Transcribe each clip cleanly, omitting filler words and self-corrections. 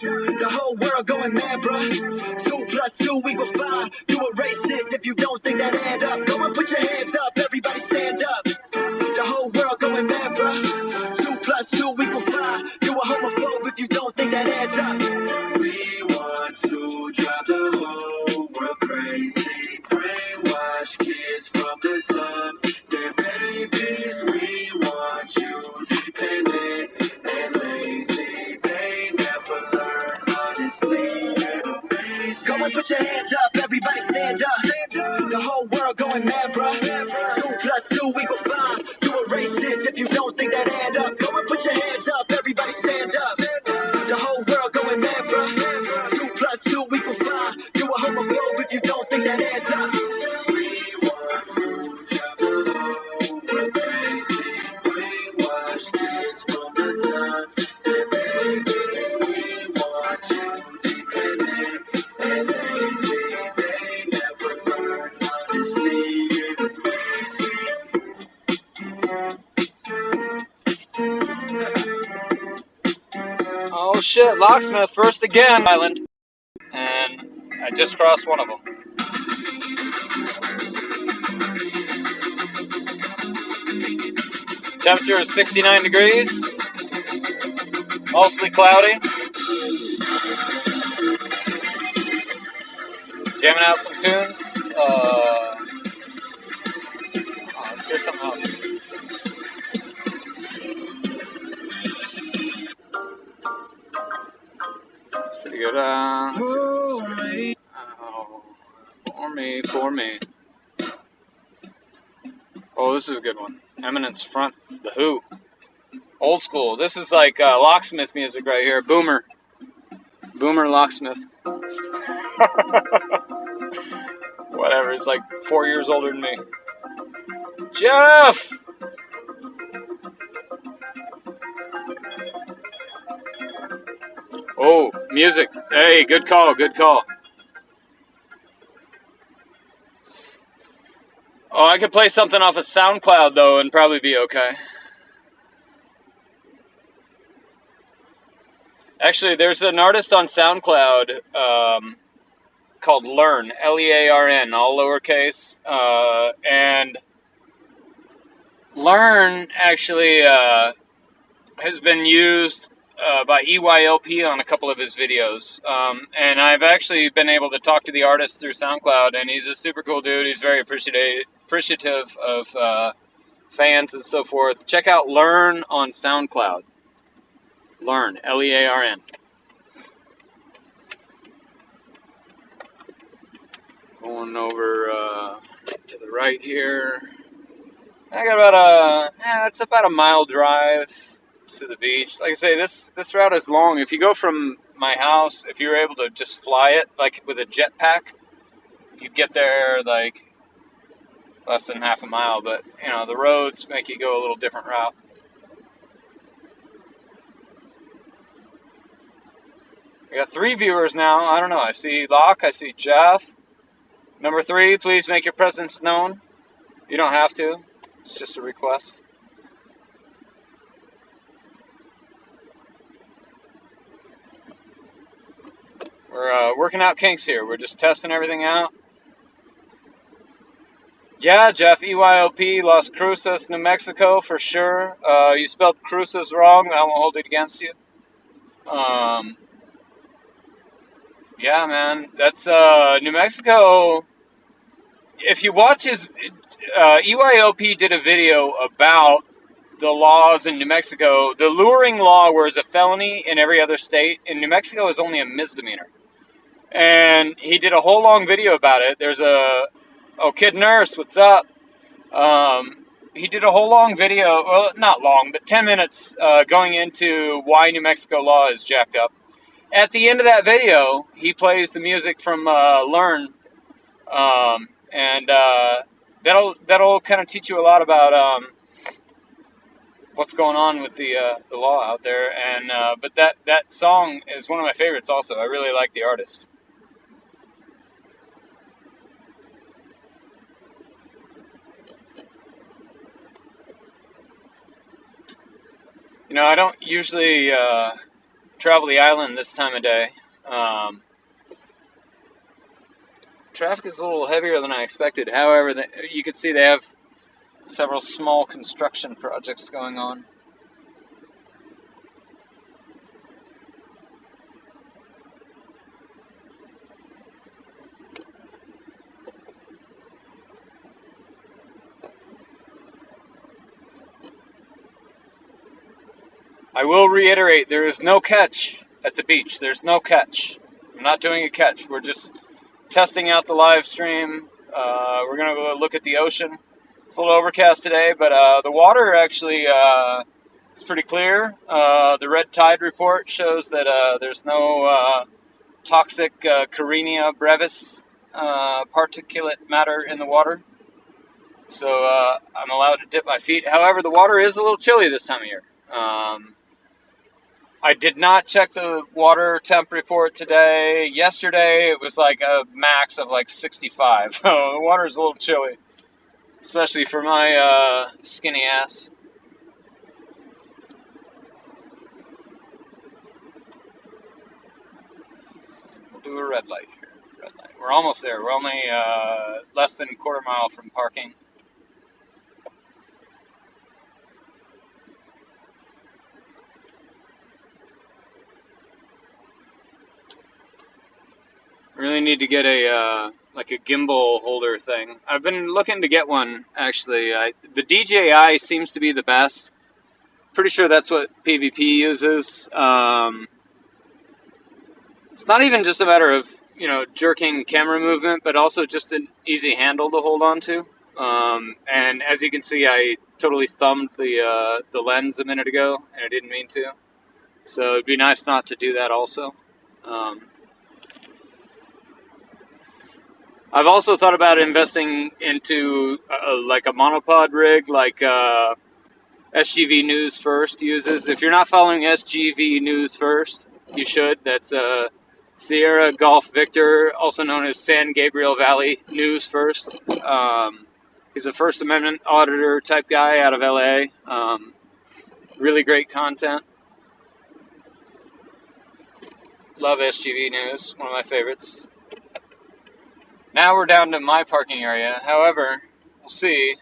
The whole world going mad, bruh. 2 plus 2 equal 5. You a racist if you don't think that adds up. Go and put your hands up, everybody stand up. The whole world going mad, bruh. 2 plus 2 equal 5. You a homophobe if you don't think that adds up. We want to drive the whole world crazy. Brainwash kids from the top. They're babies. We want you dependent and lazy. They never learn honestly. Go and put your hands up, everybody stand up. The whole world going mad, bruh. 2 plus 2 equal 5. You a racist if you don't think that adds up. Go and put your hands up, everybody stand up. The whole world going mad, bruh. 2 plus 2 equal 5. You a homophobe if you don't think that adds up. We want to drive the whole world crazy. Brainwash kids from the top. They're babies. We want you dependent and lazy. They never learn honestly. It amaze me. Oh shit, Locksmith first again, Island. And I just crossed one of them. Temperature is 69 degrees. Mostly cloudy. Jamming out some tunes. Let's hear something else. It's pretty good. For me. Oh, this is a good one. Eminence Front, The Who. Old school. This is like Locksmith music right here. Boomer Locksmith. Whatever, he's like 4 years older than me. Jeff! Oh, music. Hey, good call, good call. Oh, I could play something off of SoundCloud, though, and probably be okay. Actually, there's an artist on SoundCloud called Learn, L-E-A-R-N, all lowercase. And Learn actually has been used by EYLP on a couple of his videos. And I've actually been able to talk to the artist through SoundCloud, and he's a super cool dude. He's very appreciative of fans and so forth. Check out Learn on SoundCloud. Learn, L-E-A-R-N. Going over to the right here. I got about it's about a mile drive to the beach. Like I say, this route is long. If you go from my house, if you were able to just fly it, like with a jetpack, you'd get there like less than half a mile. But, you know, the roads make you go a little different route. We got 3 viewers now. I don't know. I see Locke. I see Jeff. Number 3, please make your presence known. You don't have to. It's just a request. We're working out kinks here. We're just testing everything out. Yeah, Jeff, EYLP, Las Cruces, New Mexico, for sure. You spelled Cruces wrong. I won't hold it against you. Yeah, man. That's New Mexico. If you watch his... EYLP did a video about the laws in New Mexico. The luring law, whereas a felony in every other state, in New Mexico is only a misdemeanor. And he did a whole long video about it. There's a... Oh, Kid Nurse, what's up? He did a whole long video, well, not long, but 10 minutes going into why New Mexico law is jacked up. At the end of that video, he plays the music from Learn, and that'll kind of teach you a lot about what's going on with the law out there. And but that song is one of my favorites. Also, I really like the artist. You know, I don't usually travel the island this time of day. Traffic is a little heavier than I expected. However, you can see they have several small construction projects going on. I will reiterate, there is no catch at the beach. There's no catch. I'm not doing a catch. We're just testing out the live stream. We're going to go look at the ocean. It's a little overcast today, but the water actually is pretty clear. The red tide report shows that there's no toxic Carenia brevis particulate matter in the water. So I'm allowed to dip my feet. However, the water is a little chilly this time of year. I did not check the water temp report today. Yesterday, it was like a max of like 65. So the water is a little chilly, especially for my skinny ass. We'll do a red light here. Red light. We're almost there. We're only less than a quarter mile from parking. Really need to get a like a gimbal holder thing. I've been looking to get one actually. The DJI seems to be the best. Pretty sure that's what PvP uses. It's not even just a matter of, you know, jerking camera movement, but also just an easy handle to hold on to. And as you can see, I totally thumbed the lens a minute ago, and I didn't mean to. So it'd be nice not to do that also. I've also thought about investing into like a monopod rig, like SGV News First uses. If you're not following SGV News First, you should. That's Sierra Golf Victor, also known as San Gabriel Valley News First. He's a First Amendment auditor type guy out of LA. Really great content. Love SGV News, one of my favorites. Now we're down to my parking area. However, we'll see.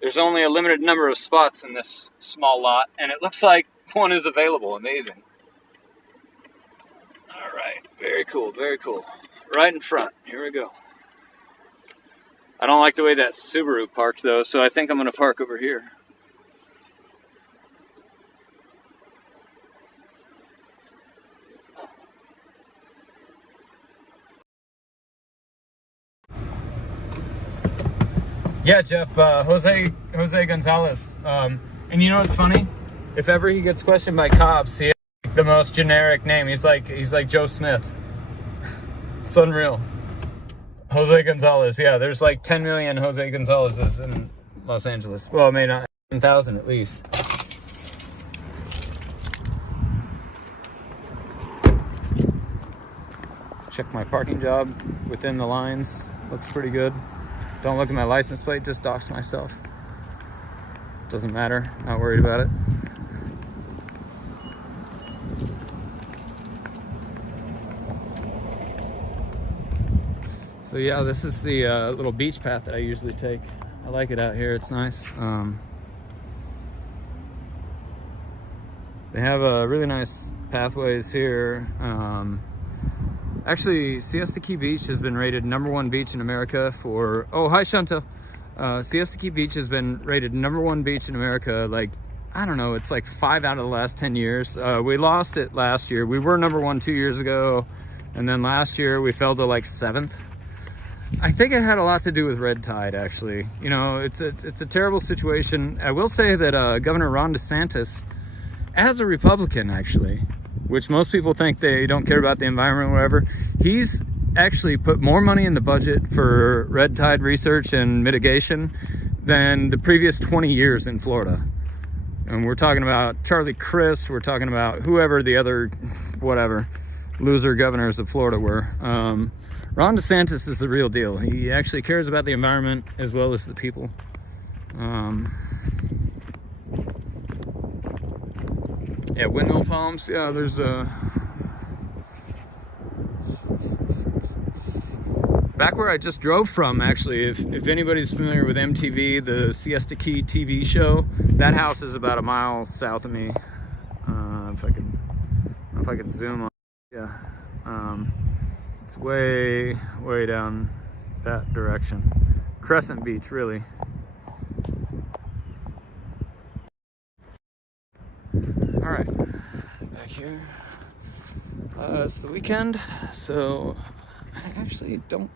There's only a limited number of spots in this small lot, and it looks like one is available. Amazing. All right. Very cool. Very cool. Right in front. Here we go. I don't like the way that Subaru parked, though, so I think I'm going to park over here. Yeah, Jeff, Jose Gonzalez. And you know what's funny? If ever he gets questioned by cops, he has like the most generic name. He's like Joe Smith. It's unreal. Jose Gonzalez. Yeah, there's like 10 million Jose Gonzalez's in Los Angeles. Well, maybe not 10,000 at least. Check my parking job within the lines. Looks pretty good. Don't look at my license plate, just dox myself. Doesn't matter, not worried about it. So yeah, this is the little beach path that I usually take. I like it out here, it's nice. They have really nice pathways here. Actually, Siesta Key Beach has been rated #1 beach in America for... Oh, hi, Chantel. Siesta Key Beach has been rated #1 beach in America, like, I don't know, it's like 5 out of the last 10 years. We lost it last year. We were #1 2 years ago, and then last year we fell to like 7th. I think it had a lot to do with red tide, actually. You know, it's a terrible situation. I will say that Governor Ron DeSantis, as a Republican, actually, which most people think they don't care about the environment or whatever, he's actually put more money in the budget for red tide research and mitigation than the previous 20 years in Florida. And we're talking about Charlie Crist, we're talking about whoever the other, whatever, loser governors of Florida were. Ron DeSantis is the real deal. He actually cares about the environment as well as the people. Yeah, Windmill Palms. Yeah, there's a... Back where I just drove from, actually, if anybody's familiar with MTV, the Siesta Key TV show, that house is about a mile south of me. If I can zoom on, yeah. It's way down that direction. Crescent Beach, really. All right, back here. It's the weekend, so I actually don't...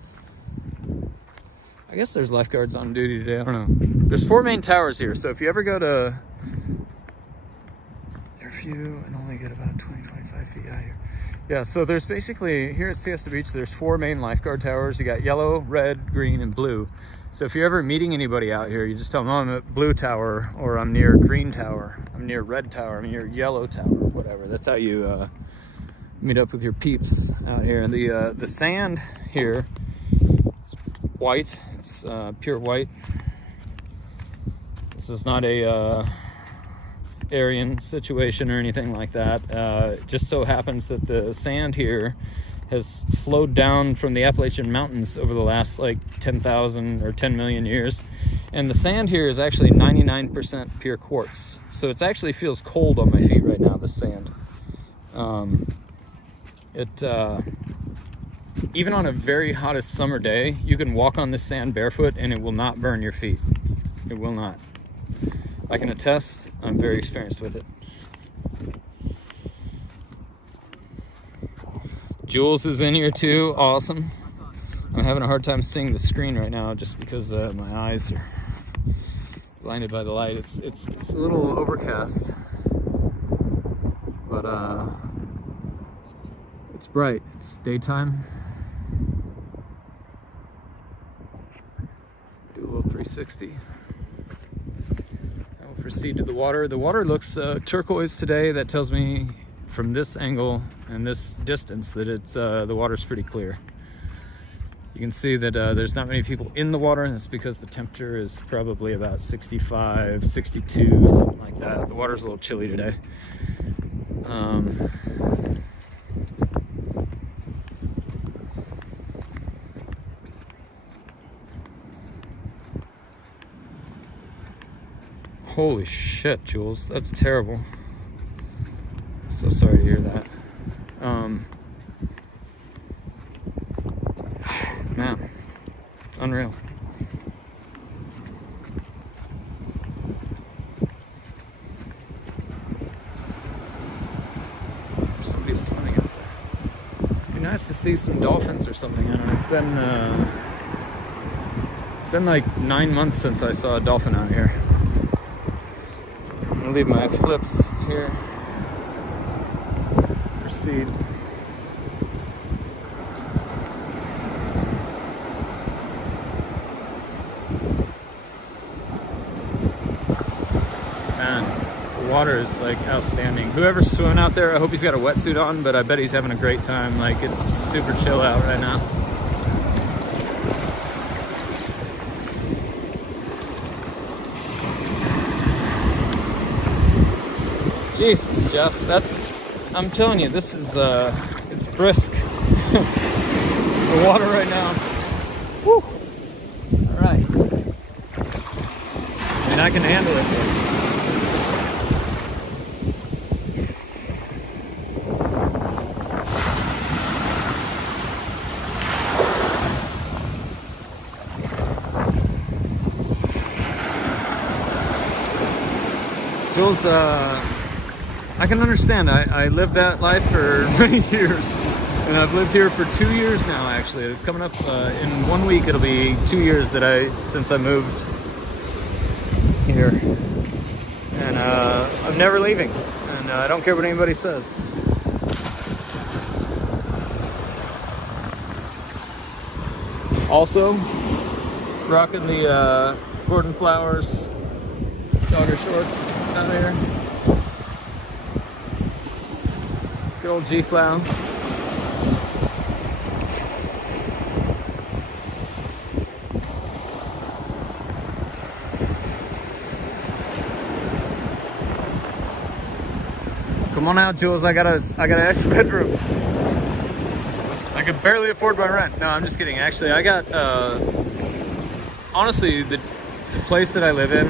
I guess there's lifeguards on duty today, I don't know. There's 4 main towers here, so if you ever go to Fairview and only get about 25 feet out here. Yeah, so there's basically, here at Siesta Beach, there's 4 main lifeguard towers. You got yellow, red, green, and blue. So if you're ever meeting anybody out here, you just tell them, oh, I'm at blue tower, or I'm near green tower, I'm near red tower, I'm near yellow tower, whatever. That's how you meet up with your peeps out here. And the sand here is white. It's pure white. This is not a Aryan situation or anything like that. It just so happens that the sand here has flowed down from the Appalachian Mountains over the last like 10,000 or 10 million years. And the sand here is actually 99% pure quartz. So it actually feels cold on my feet right now, the sand. Even on a very hottest summer day, you can walk on this sand barefoot and it will not burn your feet. It will not. I can attest, I'm very experienced with it. Jules is in here too, awesome. I'm having a hard time seeing the screen right now just because my eyes are blinded by the light. It's a little overcast, but it's bright. It's daytime. Do a little 360. I will proceed to the water. The water looks turquoise today. That tells me from this angle and this distance that it's the water's pretty clear. You can see that there's not many people in the water, and that's because the temperature is probably about 65, 62, something like that. The water's a little chilly today. Holy shit, Jules, that's terrible. So sorry to hear that. Man, unreal. Somebody's swimming out there. It'd be nice to see some dolphins or something. I don't know. It's been like 9 months since I saw a dolphin out here. I'm gonna leave my flips here. Proceed. Man, the water is like outstanding. Whoever's swimming out there, I hope he's got a wetsuit on, but I bet he's having a great time. Like, it's super chill out right now. Jesus, Jeff, I'm telling you, this is, it's brisk. The water right now. Woo! All right. And I can handle it. Jules, I can understand. I lived that life for many years, and I've lived here for 2 years now. Actually, it's coming up in 1 week. It'll be 2 years since I moved here, and I'm never leaving. And I don't care what anybody says. Also, rocking the Gordon Flowers jogger shorts down there. Good old G-Flow. Come on out, Jules. I got an extra bedroom. I could barely afford my rent. No, I'm just kidding. Actually, I got honestly the place that I live in,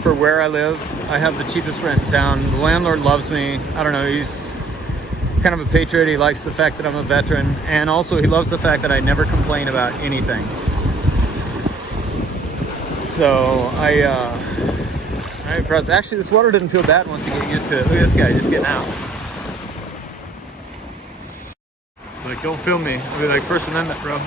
for where I live, I have the cheapest rent in town. The landlord loves me. I don't know, he's kind of a patriot. He likes the fact that I'm a veteran, and also he loves the fact that I never complain about anything. So actually this water didn't feel bad once you get used to it. Look at this guy just getting out. Like, don't film me. I'll be like, First Amendment, bro.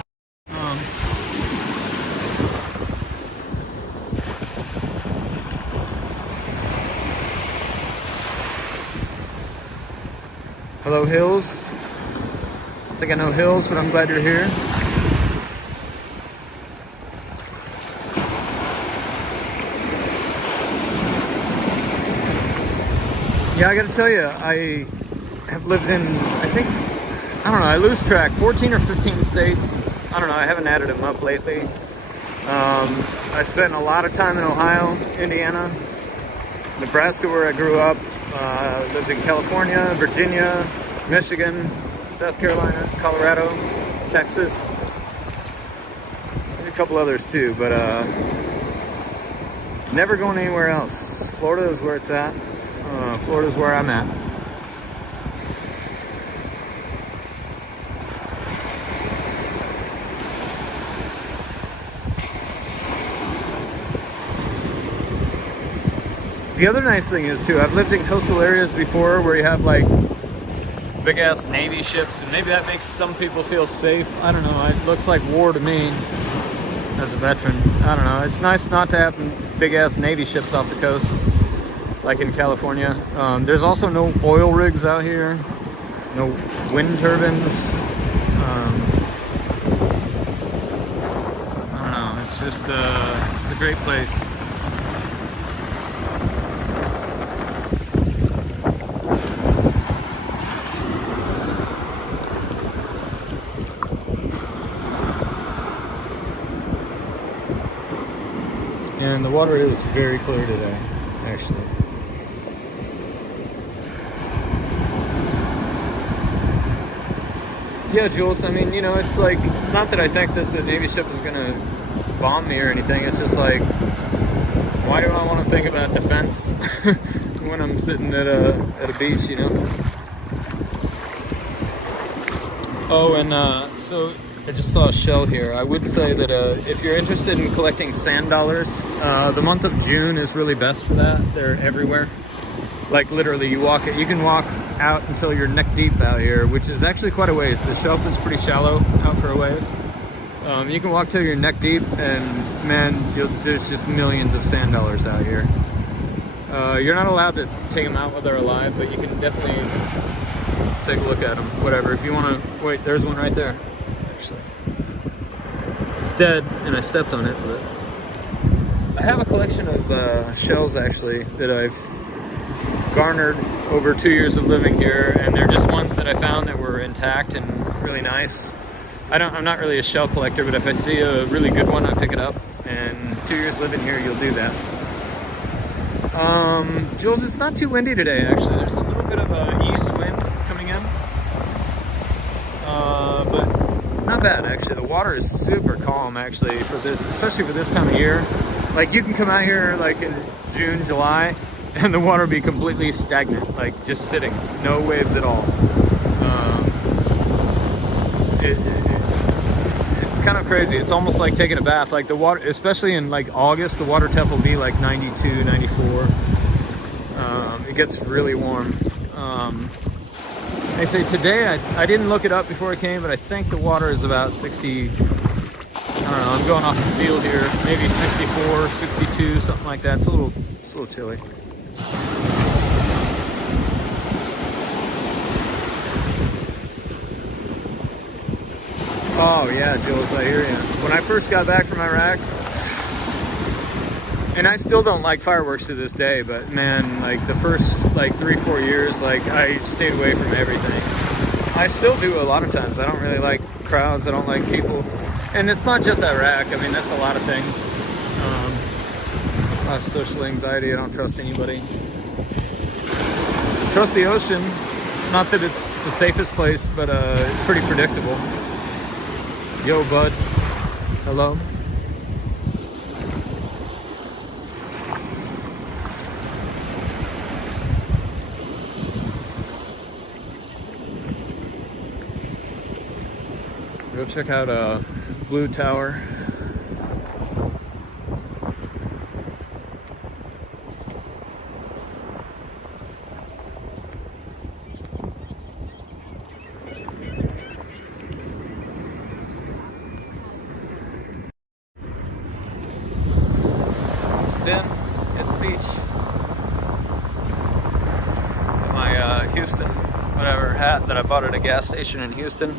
Hello, Hills. I don't think I know Hills, but I'm glad you're here. Yeah, I gotta tell you, I have lived in, I don't know, I lose track, 14 or 15 states. I don't know, I haven't added them up lately. I spent a lot of time in Ohio, Indiana, Nebraska, where I grew up. Lived in California, Virginia, Michigan, South Carolina, Colorado, Texas, and a couple others too, but never going anywhere else. Florida is where it's at. Florida is where I'm at. The other nice thing is too, I've lived in coastal areas before where you have like big ass Navy ships, and maybe that makes some people feel safe. I don't know, it looks like war to me as a veteran. I don't know, it's nice not to have big ass Navy ships off the coast like in California. There's also no oil rigs out here, no wind turbines. I don't know, it's just it's a great place. And the water is very clear today, actually. Yeah, Jules, I mean, you know, it's like, it's not that I think that the Navy ship is going to bomb me or anything. It's just like, why do I want to think about defense when I'm sitting at a beach, you know? Oh, and so I just saw a shell here. I would say that if you're interested in collecting sand dollars, the month of June is really best for that. They're everywhere. Like literally, you can walk out until you're neck deep out here, which is actually quite a ways. The shelf is pretty shallow out for a ways. You can walk till you're neck deep, and man, there's just millions of sand dollars out here. You're not allowed to take them out while they're alive, but you can definitely take a look at them. Whatever. If you want to, wait, there's one right there. Actually, it's dead, and I stepped on it. But I have a collection of shells actually that I've garnered over 2 years of living here, and they're just ones that I found that were intact and really nice. I'm not really a shell collector, but if I see a really good one, I pick it up. And 2 years living here, you'll do that. Jules, it's not too windy today. Actually, there's a little bit of a east wind coming in, but not bad actually. The water is super calm actually for this, especially for this time of year. Like you can come out here like in June, July, and the water be completely stagnant, like just sitting, no waves at all. It's kind of crazy. It's almost like taking a bath. Like the water, especially in like August, the water temp will be like 92, 94. It gets really warm. They say today, I didn't look it up before I came, but I think the water is about 60, I don't know, I'm going off the field here, maybe 64, 62, something like that. It's a little chilly. Oh yeah, Jules, I hear you. When I first got back from Iraq, and I still don't like fireworks to this day, but man, like the first like 3-4 years, like I stayed away from everything. I still do a lot of times. I don't really like crowds. I don't like people. And it's not just Iraq. I mean, that's a lot of things. A lot of social anxiety. I don't trust anybody. Trust the ocean. Not that it's the safest place, but it's pretty predictable. Yo, bud. Hello. Go check out Blue Tower. Ben at the beach. My Houston, whatever hat that I bought at a gas station in Houston.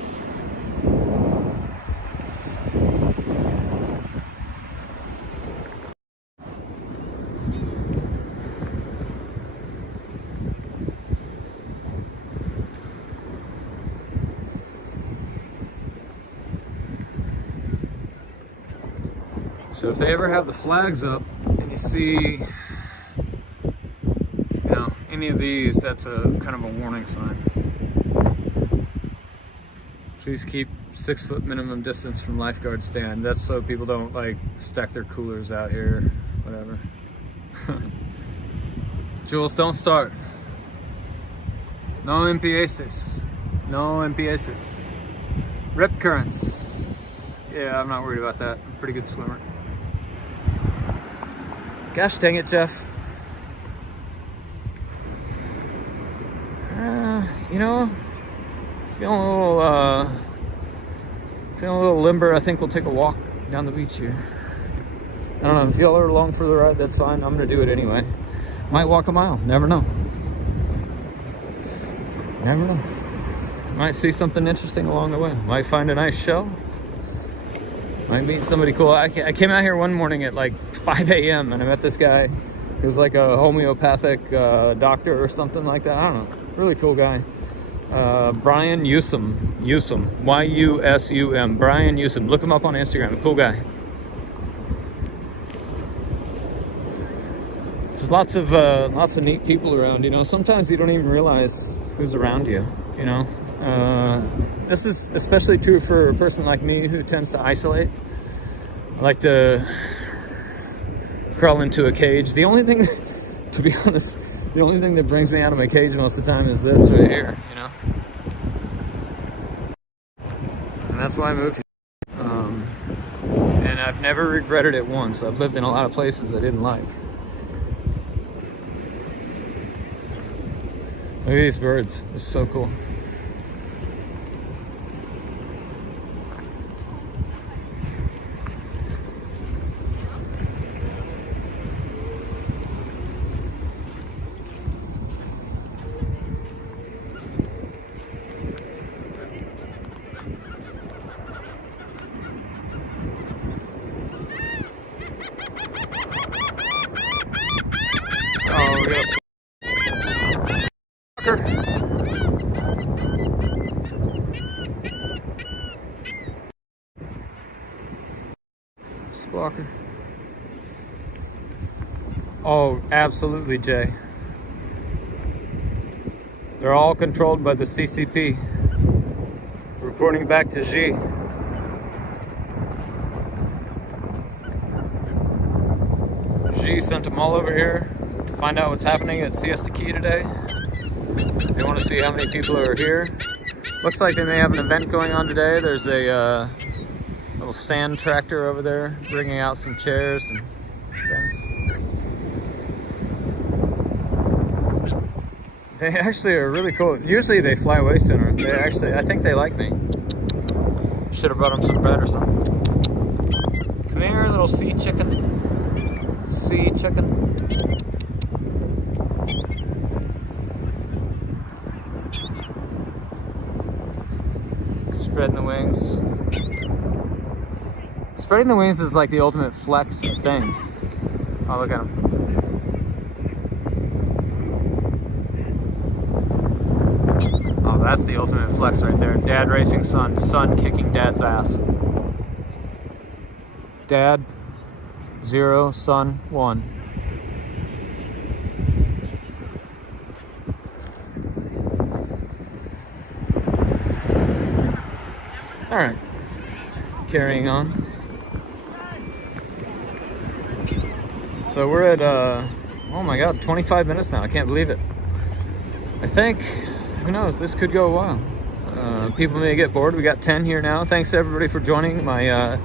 So if they ever have the flags up and you see, any of these, that's a kind of a warning sign. Please keep 6 foot minimum distance from lifeguard stand. That's so people don't like stack their coolers out here, whatever. Jules, don't start. No empieces. No empieces. Rip currents. Yeah, I'm not worried about that. I'm a pretty good swimmer. Gosh dang it, Jeff. Feeling a little limber. I think we'll take a walk down the beach here. I don't know, if y'all are along for the ride, that's fine. I'm gonna do it anyway. Might walk a mile, never know. Never know. Might see something interesting along the way. Might find a nice shell. Might meet somebody cool. I came out here one morning at like 5 a.m. and I met this guy who's like a homeopathic doctor or something like that. I don't know. Really cool guy. Brian Yusum. Y-U-S-U-M. Brian Yusum. Look him up on Instagram. Cool guy. There's lots of neat people around. Sometimes you don't even realize who's around you. This is especially true for a person like me who tends to isolate. I like to crawl into a cage. The only thing, to be honest, the only thing that brings me out of my cage most of the time is this right here, And that's why I moved here. And I've never regretted it once. I've lived in a lot of places I didn't like. Look at these birds. It's so cool. Oh, yes. Squawker. Oh, absolutely, Jay. They're all controlled by the CCP. Reporting back to Xi. Xi sent them all over here to find out what's happening at Siesta Key today. They want to see how many people are here. Looks like they may have an event going on today. There's a little sand tractor over there bringing out some chairs and things. They actually are really cool. Usually they fly away sooner. I think they like me. Should have brought them some bread or something. Come here, little sea chicken. Sea chicken. Spreading the wings. Spreading the wings is like the ultimate flex thing. Oh, look at him. Oh, that's the ultimate flex right there. Dad racing son, son kicking dad's ass. Dad, 0, son, 1. All right, carrying on. So we're at, oh my God, 25 minutes now. I can't believe it. I think, who knows, this could go a while. People may get bored. We got 10 here now. Thanks to everybody for joining my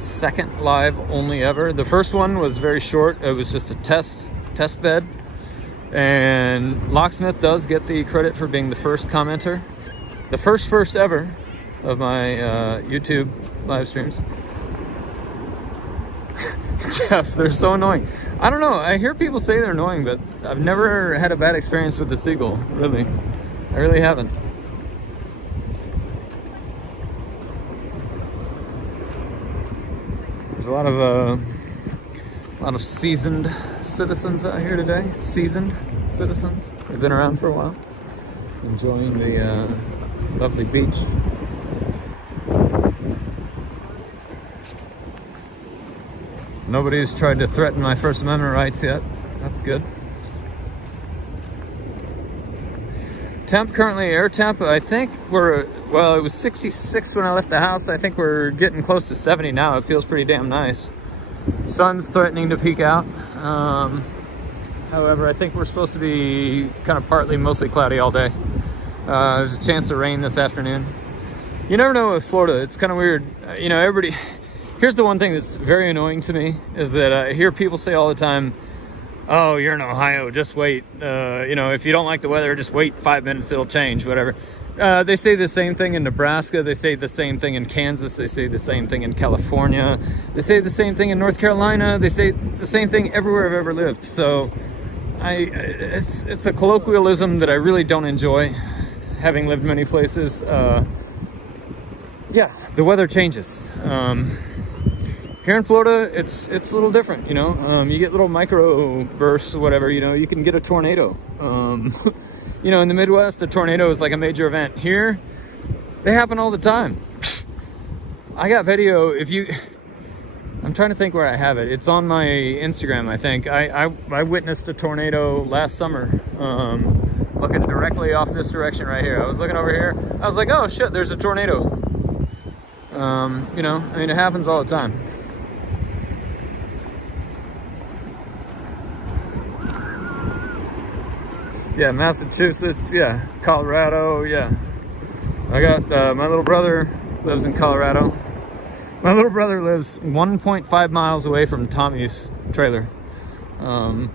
second live only ever. The first one was very short. It was just a test bed. And Locksmith does get the credit for being the first commenter. The first ever of my YouTube live streams. Jeff, they're so annoying. I don't know. I hear people say they're annoying, but I've never had a bad experience with the seagull. Really, I really haven't. There's a lot of seasoned citizens out here today. Seasoned citizens. They've been around for a while, enjoying the lovely beach. Nobody's tried to threaten my First Amendment rights yet. That's good. Temp currently, air temp, I think well, it was 66 when I left the house. I think we're getting close to 70 now. It feels pretty damn nice. Sun's threatening to peek out. However, I think we're supposed to be kind of partly, mostly cloudy all day. There's a chance of rain this afternoon. You never know with Florida. It's kind of weird. You know, everybody... Here's the one thing that's very annoying to me is that I hear people say all the time, oh, you're in Ohio, just wait. You know, if you don't like the weather, just wait 5 minutes, it'll change, whatever. They say the same thing in Nebraska. They say the same thing in Kansas. They say the same thing in California. They say the same thing in North Carolina. They say the same thing everywhere I've ever lived. So it's a colloquialism that I really don't enjoy, having lived many places. Yeah, the weather changes. Here in Florida, it's a little different, you know. You get little micro bursts or whatever, you know. You can get a tornado. You know, in the Midwest, a tornado is like a major event. Here, they happen all the time. I got video. I'm trying to think where I have it. It's on my Instagram, I think. I witnessed a tornado last summer, looking directly off this direction right here. I was looking over here. I was like, oh shit, there's a tornado. You know, I mean, it happens all the time. Yeah, Massachusetts, yeah, Colorado, yeah. I got, my little brother lives in Colorado. My little brother lives 1.5 miles away from Tommy's trailer. And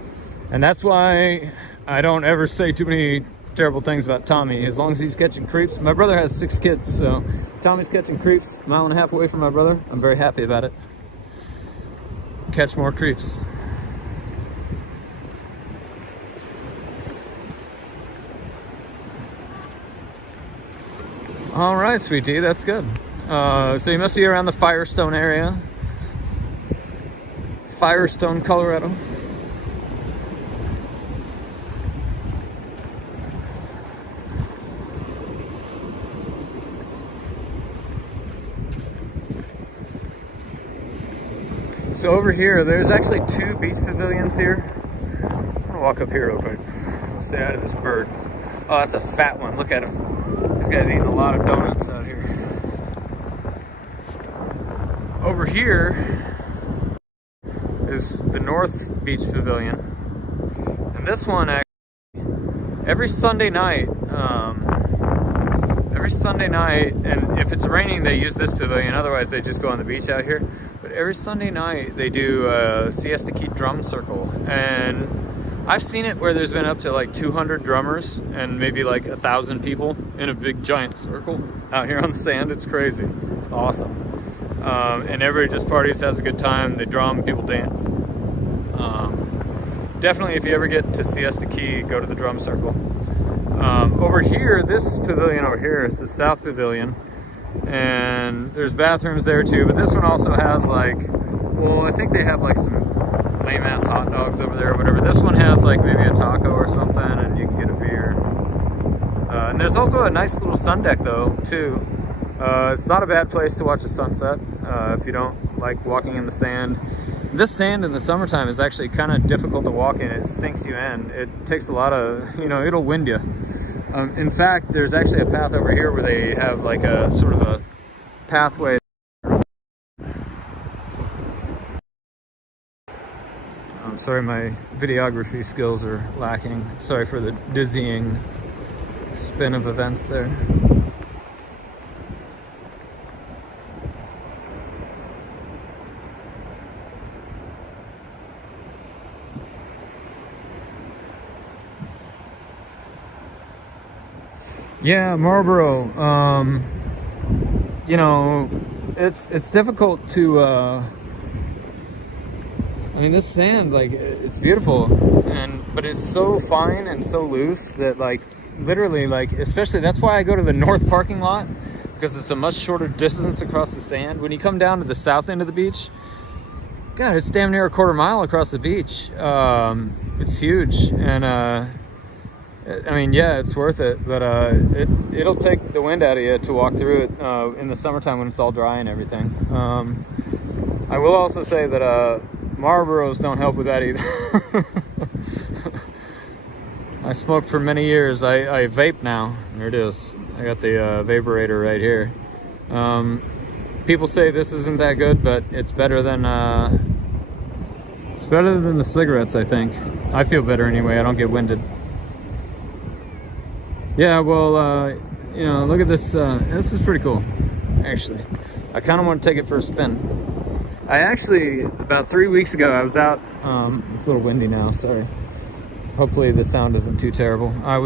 that's why I don't ever say too many terrible things about Tommy, as long as he's catching creeps. My brother has 6 kids, so Tommy's catching creeps a mile and a half away from my brother. I'm very happy about it. Catch more creeps. All right, sweetie, that's good. So you must be around the Firestone area. Firestone, Colorado. So over here, there's actually 2 beach pavilions here. I'm gonna walk up here real quick. Stay out of this bird. Oh, that's a fat one. Look at him. This guy's eating a lot of donuts out here. Over here is the North Beach Pavilion. And this one actually, every Sunday night, and if it's raining, they use this pavilion. Otherwise, they just go on the beach out here. But every Sunday night, they do a Siesta Key drum circle. And I've seen it where there's been up to like 200 drummers and maybe like 1,000 people in a big giant circle out here on the sand. It's crazy. It's awesome. And everybody just parties, has a good time. They drum, people dance. Definitely, if you ever get to Siesta Key, go to the drum circle. Over here, this pavilion over here is the South Pavilion. And there's bathrooms there too, but this one also has like, well, I think they have like some lame ass hot dogs over there or whatever. This one has like maybe a taco or something, and you can get a beer. And there's also a nice little sun deck though too. It's not a bad place to watch a sunset if you don't like walking in the sand. This sand in the summertime is actually kind of difficult to walk in. It sinks you in. It takes a lot of, you know, it'll wind you. In fact, there's actually a path over here where they have like a sort of pathway. I'm sorry, my videography skills are lacking. Sorry for the dizzying spin of events there. Yeah, Marlboro. You know, it's difficult to. I mean, this sand, like, it's beautiful, but it's so fine and so loose that, like, literally, like, especially that's why I go to the north parking lot, because it's a much shorter distance across the sand. When you come down to the south end of the beach, God, it's damn near a quarter mile across the beach. It's huge, and I mean, yeah, it's worth it, but it'll take the wind out of you to walk through it in the summertime when it's all dry and everything. I will also say that Marlboros don't help with that either. I smoked for many years. I vape now. There it is. I got the vaporator right here. People say this isn't that good, but it's better than the cigarettes, I think. I feel better anyway. I don't get winded. Yeah, well, you know, look at this. This is pretty cool, actually. I kind of want to take it for a spin. I actually, about 3 weeks ago, I was out. It's a little windy now, sorry. Hopefully the sound isn't too terrible. I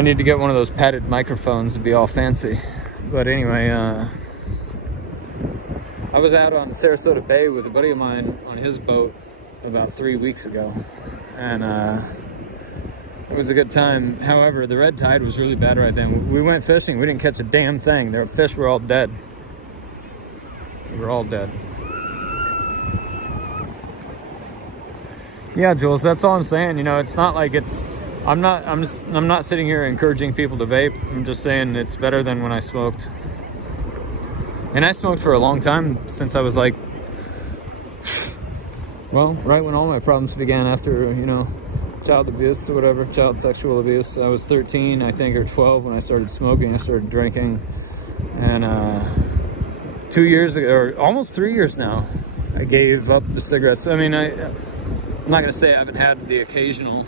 need to get one of those padded microphones to be all fancy. But anyway, I was out on Sarasota Bay with a buddy of mine on his boat about 3 weeks ago. And it was a good time. However, the red tide was really bad right then. We went fishing. We didn't catch a damn thing. The fish were all dead. They were all dead. Yeah, Jules, that's all I'm saying. You know, it's not like it's... I'm not sitting here encouraging people to vape. I'm just saying it's better than when I smoked. And I smoked for a long time, since I was like... Well, right when all my problems began after, you know, child abuse or whatever, child sexual abuse. I was 13, I think, or 12 when I started smoking. I started drinking, and 2 years ago, or almost 3 years now, I gave up the cigarettes. I mean, I'm not gonna say I haven't had the occasional,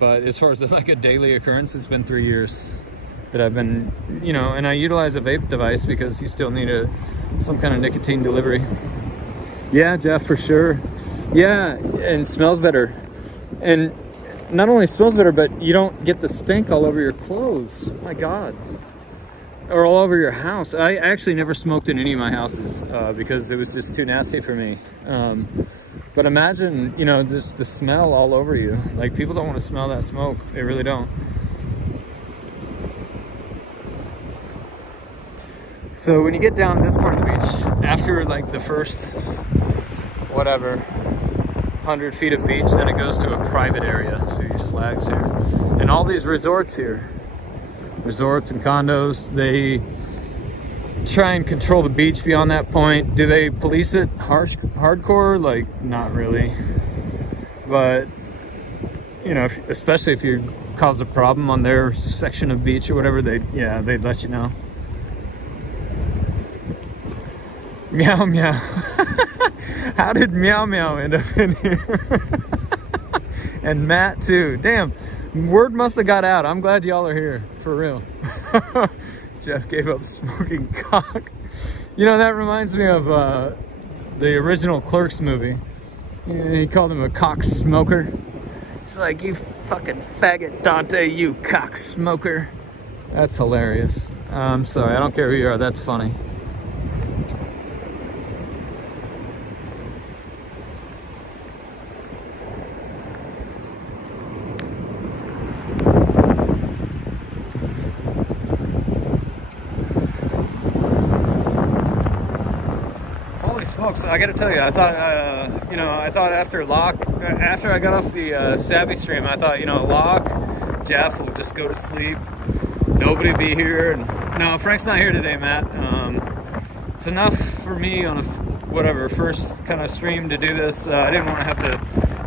but as far as like a daily occurrence, it's been 3 years that I've been, you know, and I utilize a vape device because you still need some kind of nicotine delivery. Yeah, Jeff, for sure. Yeah, and it smells better. And not only smells better, but you don't get the stink all over your clothes. My God. Or all over your house. I actually never smoked in any of my houses because it was just too nasty for me. But imagine, you know, just the smell all over you. Like, people don't want to smell that smoke. They really don't. So when you get down to this part of the beach, after like the first, whatever, 100 feet of beach, then it goes to a private area. See these flags here, and all these resorts here, resorts and condos, they try and control the beach beyond that point. Do they police it hardcore? Like, not really, but you know, especially if you cause a problem on their section of beach or whatever, they'd let you know. Meow meow. How did Meow Meow end up in here? And Matt too. Damn, word must have got out. I'm glad y'all are here, for real. Jeff gave up smoking cock. You know, that reminds me of the original Clerks movie. He called him a cock smoker. He's like, you fucking faggot, Dante, you cock smoker. That's hilarious. I'm sorry, I don't care who you are, that's funny. Smokes, I gotta tell you, I thought, I thought after I got off the Savvy stream, I thought, Locke, Jeff will just go to sleep, nobody will be here, and no, Frank's not here today, Matt. It's enough for me on a first kind of stream to do this. I didn't want to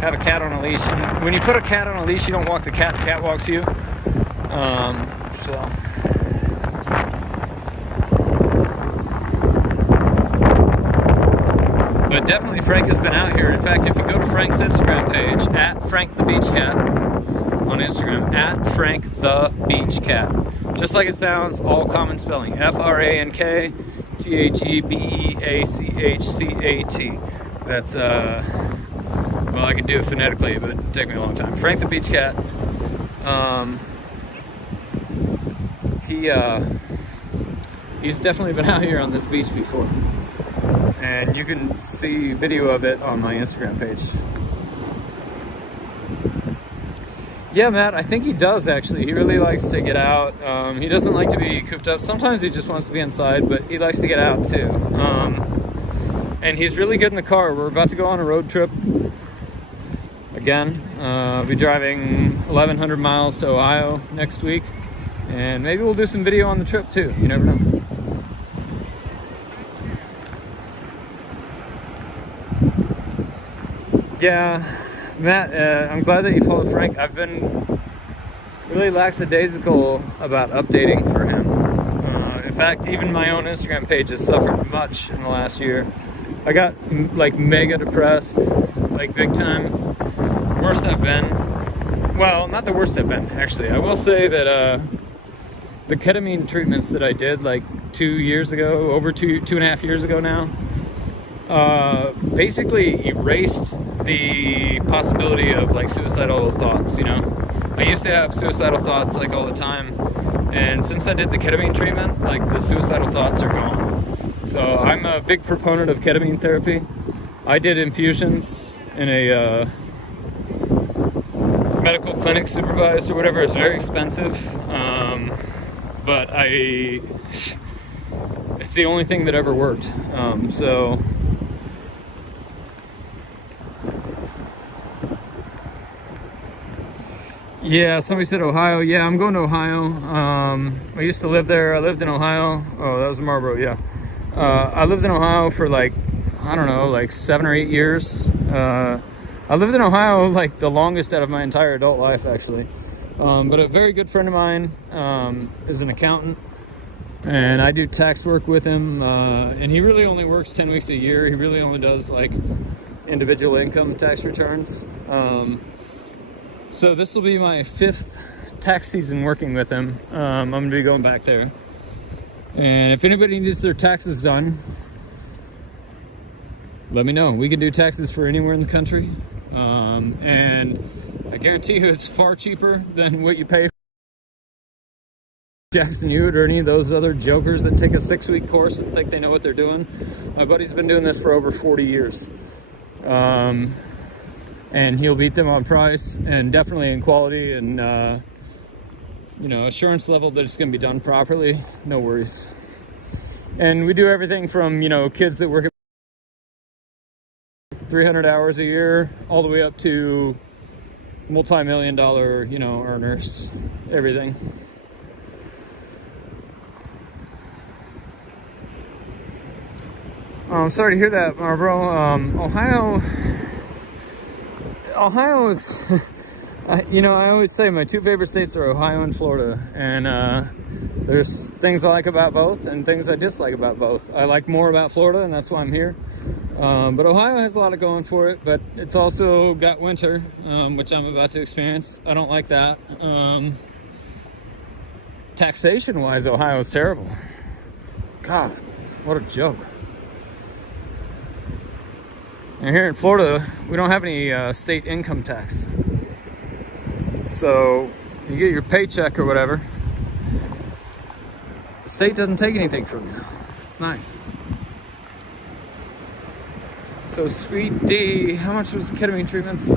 have a cat on a leash. And when you put a cat on a leash, you don't walk the cat walks you. So. But definitely Frank has been out here. In fact, if you go to Frank's Instagram page, at Frank the Beach Cat on Instagram, at Frank the Beach Cat. Just like it sounds, all common spelling. FrankTheBeachCat. That's, well, I could do it phonetically, but it'd take me a long time. Frank the Beach Cat. He's definitely been out here on this beach before. And you can see video of it on my Instagram page. Yeah, Matt, I think he does actually. He really likes to get out. He doesn't like to be cooped up. Sometimes he just wants to be inside, but he likes to get out too. And he's really good in the car. We're about to go on a road trip again. I'll be driving 1,100 miles to Ohio next week. And maybe we'll do some video on the trip too. You never know. Yeah, Matt, I'm glad that you followed Frank. I've been really lackadaisical about updating for him. In fact, even my own Instagram page has suffered much in the last year. I got like mega depressed, like big time. Worst I've been. Well, not the worst I've been, actually. I will say that the ketamine treatments that I did like 2 years ago, over two and a half years ago now, basically erased the possibility of like suicidal thoughts, you know. I used to have suicidal thoughts like all the time, and since I did the ketamine treatment, like the suicidal thoughts are gone. So I'm a big proponent of ketamine therapy. I did infusions in a medical clinic supervised or whatever. It's very expensive, but it's the only thing that ever worked. So yeah, somebody said Ohio. Yeah, I'm going to Ohio. I used to live there. I lived in Ohio. Oh, that was Marlboro, yeah. I lived in Ohio for like, I don't know, like 7 or 8 years. I lived in Ohio like the longest out of my entire adult life, actually. But a very good friend of mine is an accountant, and I do tax work with him. And he really only works 10 weeks a year. He really only does like individual income tax returns. So this will be my 5th tax season working with him. I'm going to be going back there. And if anybody needs their taxes done, let me know. We can do taxes for anywhere in the country. And I guarantee you it's far cheaper than what you pay for Jackson Hewitt or any of those other jokers that take a 6-week course and think they know what they're doing. My buddy's been doing this for over 40 years. And he'll beat them on price and definitely in quality and, you know, assurance level that it's going to be done properly. No worries. And we do everything from, you know, kids that work 300 hours a year all the way up to multi-million-dollar, you know, earners. Everything. I'm sorry to hear that, Marlboro. Ohio is, you know, I always say my 2 favorite states are Ohio and Florida, and there's things I like about both and things I dislike about both. I like more about Florida, and that's why I'm here. But Ohio has a lot of going for it, but it's also got winter, which I'm about to experience. I don't like that. Taxation-wise, Ohio is terrible. God, what a joke. And here in Florida, we don't have any state income tax. So you get your paycheck or whatever, the state doesn't take anything from you. It's nice. So Sweet D, how much was the ketamine treatments?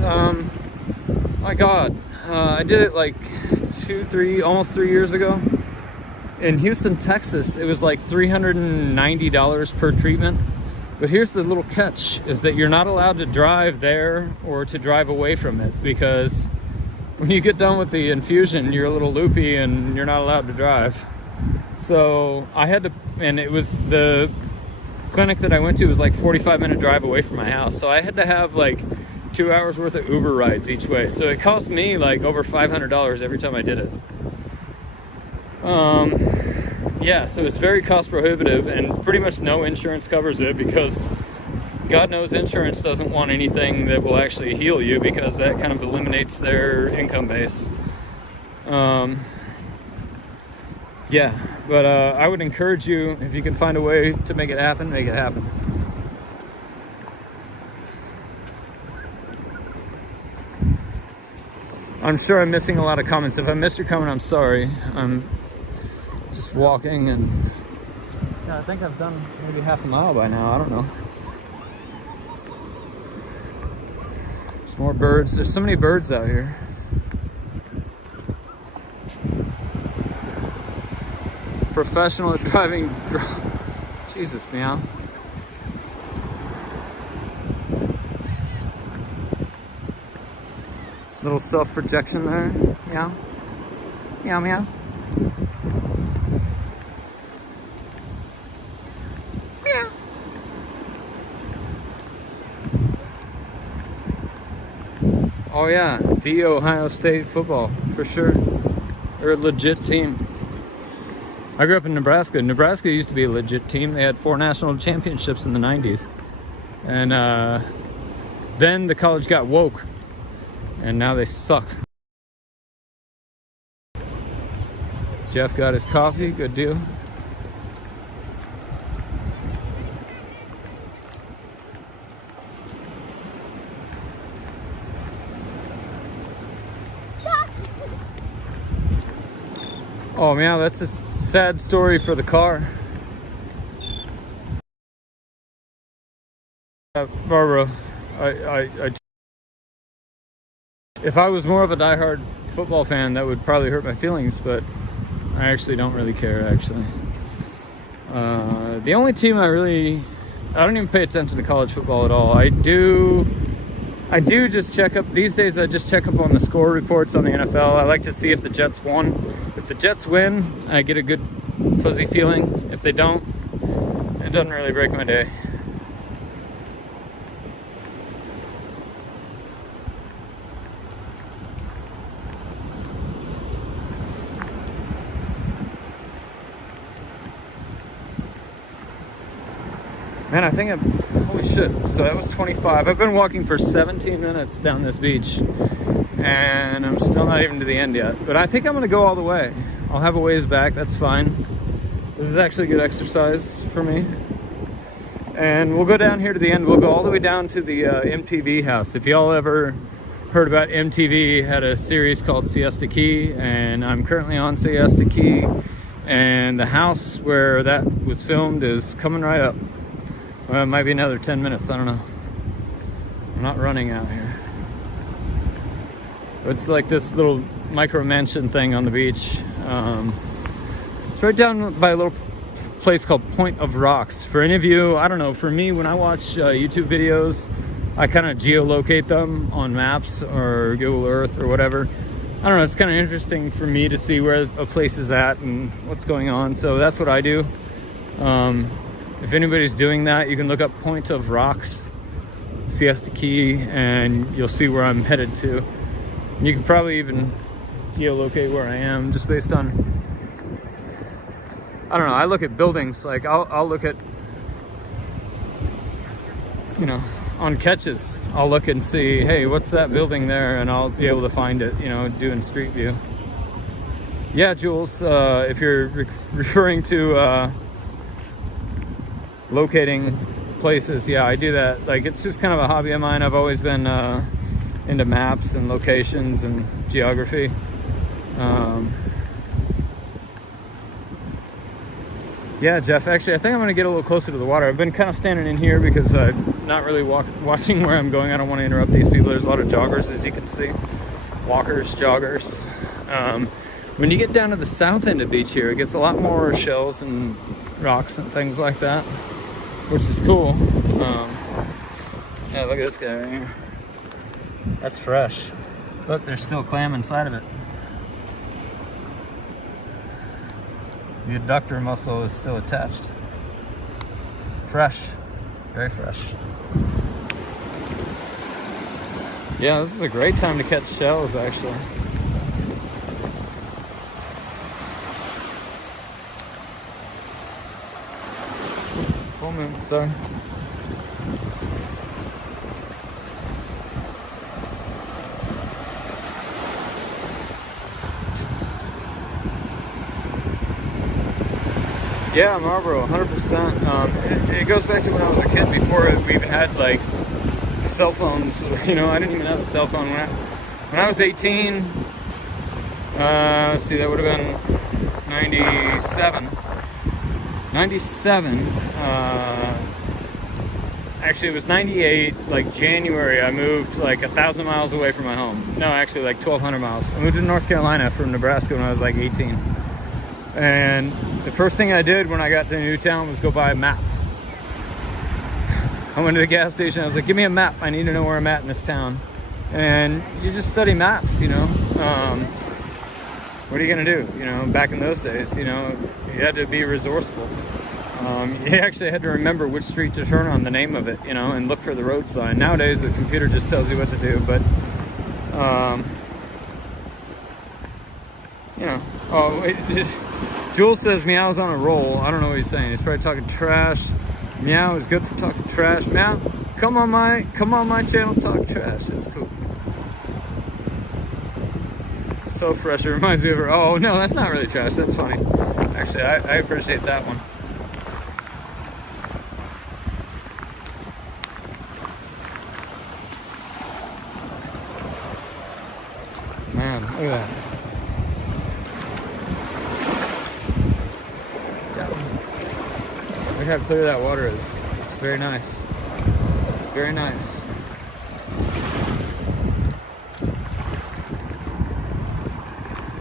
My God, I did it like 2, 3, almost 3 years ago. In Houston, Texas, it was like $390 per treatment. But here's the little catch, is that you're not allowed to drive there or to drive away from it, because when you get done with the infusion, you're a little loopy and you're not allowed to drive. So I had to, and it was the clinic that I went to was like 45-minute drive away from my house. So I had to have like 2 hours worth of Uber rides each way. So it cost me like over $500 every time I did it. Yeah, so it's very cost prohibitive, and pretty much no insurance covers it because God knows insurance doesn't want anything that will actually heal you, because that kind of eliminates their income base. Yeah, but I would encourage you, if you can find a way to make it happen, make it happen. I'm sure I'm missing a lot of comments. If I missed your comment, I'm sorry. I'm just walking, and yeah, I think I've done maybe half a mile by now. I don't know. There's more birds. There's so many birds out here. Professional at driving. Jesus, meow. Little self-projection there. Meow. Meow, meow. Meow. Oh yeah, the Ohio State football, for sure. They're a legit team. I grew up in Nebraska. Nebraska used to be a legit team. They had 4 national championships in the 90s. And then the college got woke. And now they suck. Jeff got his coffee, good deal. Oh man, that's a sad story for the car. Barbara, if I was more of a diehard football fan, that would probably hurt my feelings, but I actually don't really care, actually. The only team I don't even pay attention to college football at all. I do just check up, these days I just check up on the score reports on the NFL. I like to see if the Jets won. If the Jets win, I get a good fuzzy feeling. If they don't, it doesn't really break my day. Man, I think holy shit, so that was 25. I've been walking for 17 minutes down this beach, and I'm still not even to the end yet. But I think I'm gonna go all the way. I'll have a ways back, that's fine. This is actually good exercise for me. And we'll go down here to the end. We'll go all the way down to the MTV house. If y'all ever heard about MTV, had a series called Siesta Key, and I'm currently on Siesta Key, and the house where that was filmed is coming right up. Well, it might be another 10 minutes, I don't know. I'm not running out here. It's like this little micro mansion thing on the beach. It's right down by a little place called Point of Rocks. For any of you, I don't know, for me, when I watch YouTube videos, I kind of geolocate them on maps or Google Earth or whatever. I don't know, it's kind of interesting for me to see where a place is at and what's going on. So that's what I do. If anybody's doing that, you can look up Point of Rocks, Siesta Key, and you'll see where I'm headed to. And you can probably even geolocate where I am just based on, I don't know, I look at buildings, like I'll look at, you know, on catches, I'll look and see, hey, what's that building there? And I'll be able to find it, you know, doing Street View. Yeah, Jules, if you're referring to locating places, yeah, I do that. Like, it's just kind of a hobby of mine. I've always been into maps and locations and geography. Yeah, Jeff, actually, I think I'm going to get a little closer to the water. I've been kind of standing in here because I'm not really watching where I'm going. I don't want to interrupt these people. There's a lot of joggers, as you can see. Walkers, joggers. When you get down to the south end of the beach here, it gets a lot more shells and rocks and things like that, which is cool. Yeah, look at this guy right here. That's fresh. Look, there's still clam inside of it. The adductor muscle is still attached. Fresh, very fresh. Yeah, this is a great time to catch shells, actually. Full moon, sorry. Yeah, Marlboro, 100%. It goes back to when I was a kid, before we even had like cell phones. You know, I didn't even have a cell phone when I was 18. Let's see, that would have been 97. 97. Actually, it was 98. Like January, I moved like 1,000 miles away from my home. No, actually, like 1,200 miles. I moved to North Carolina from Nebraska when I was like 18. And the first thing I did when I got to Newtown was go buy a map. I went to the gas station. I was like, give me a map. I need to know where I'm at in this town. And you just study maps, you know. What are you going to do? You know, back in those days, you know, you had to be resourceful. You actually had to remember which street to turn on, the name of it, you know, and look for the road sign. Nowadays, the computer just tells you what to do. But, you know, Jules says Meow's on a roll. I don't know what he's saying. He's probably talking trash. Meow is good for talking trash. Meow, come on my channel, talk trash. It's cool. So fresh. It reminds me of her. Oh no, that's not really trash. That's funny. Actually, I appreciate that one. Man, look at that. Look how clear that water is. It's very nice. It's very nice.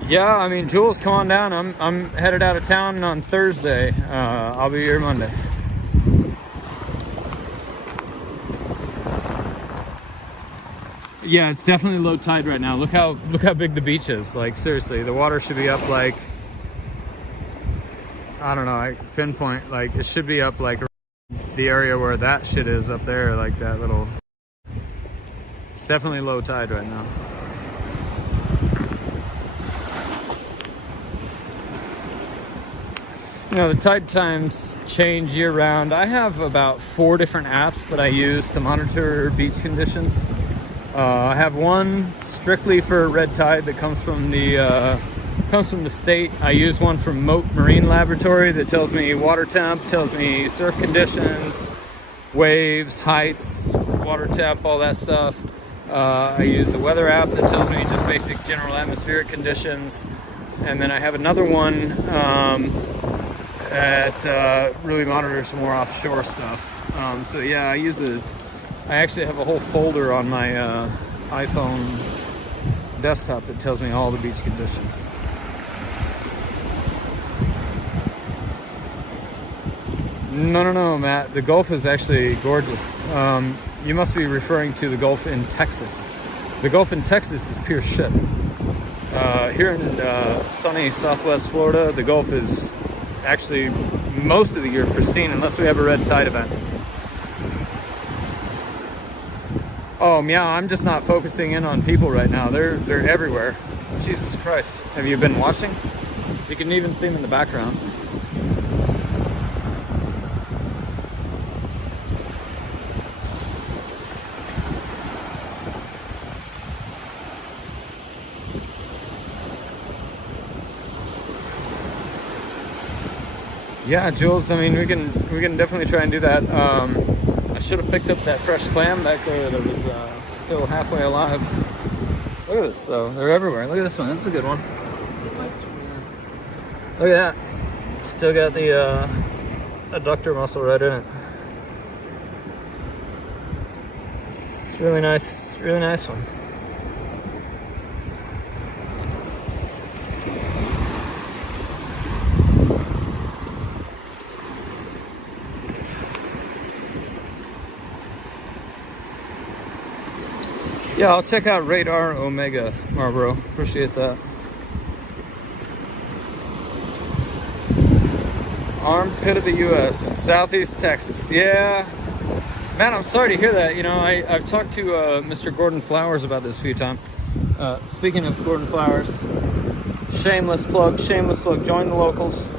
Yeah, I mean, Jules, come on down. I'm headed out of town on Thursday. I'll be here Monday. Yeah, it's definitely low tide right now. Look how big the beach is. Like seriously, the water should be up like, I don't know, I pinpoint, like it should be up like the area where that shit is up there, like that little. It's definitely low tide right now. You know, the tide times change year round. I have about 4 different apps that I use to monitor beach conditions. I have one strictly for red tide that comes from the state. I use one from Moat Marine Laboratory that tells me water temp, tells me surf conditions, waves, heights, water temp, all that stuff. I use a weather app that tells me just basic general atmospheric conditions. And then I have another one that really monitors more offshore stuff. So yeah, I actually have a whole folder on my iPhone desktop that tells me all the beach conditions. No, Matt. The Gulf is actually gorgeous. You must be referring to the Gulf in Texas. The Gulf in Texas is pure shit. Here in sunny Southwest Florida, the Gulf is actually most of the year pristine unless we have a red tide event. Oh, Meow, I'm just not focusing in on people right now. They're everywhere. Jesus Christ. Have you been watching? You can even see them in the background. Yeah, Jules, I mean, we can definitely try and do that. I should have picked up that fresh clam back there that was still halfway alive. Look at this, though. They're everywhere. Look at this one. This is a good one. Look at that. Still got the adductor muscle right in it. It's really nice one. Yeah, I'll check out Radar Omega, Marlboro. Appreciate that. Armpit of the U.S. in Southeast Texas. Yeah. Man, I'm sorry to hear that. You know, I've talked to Mr. Gordon Flowers about this a few times. Speaking of Gordon Flowers, shameless plug. Join the locals.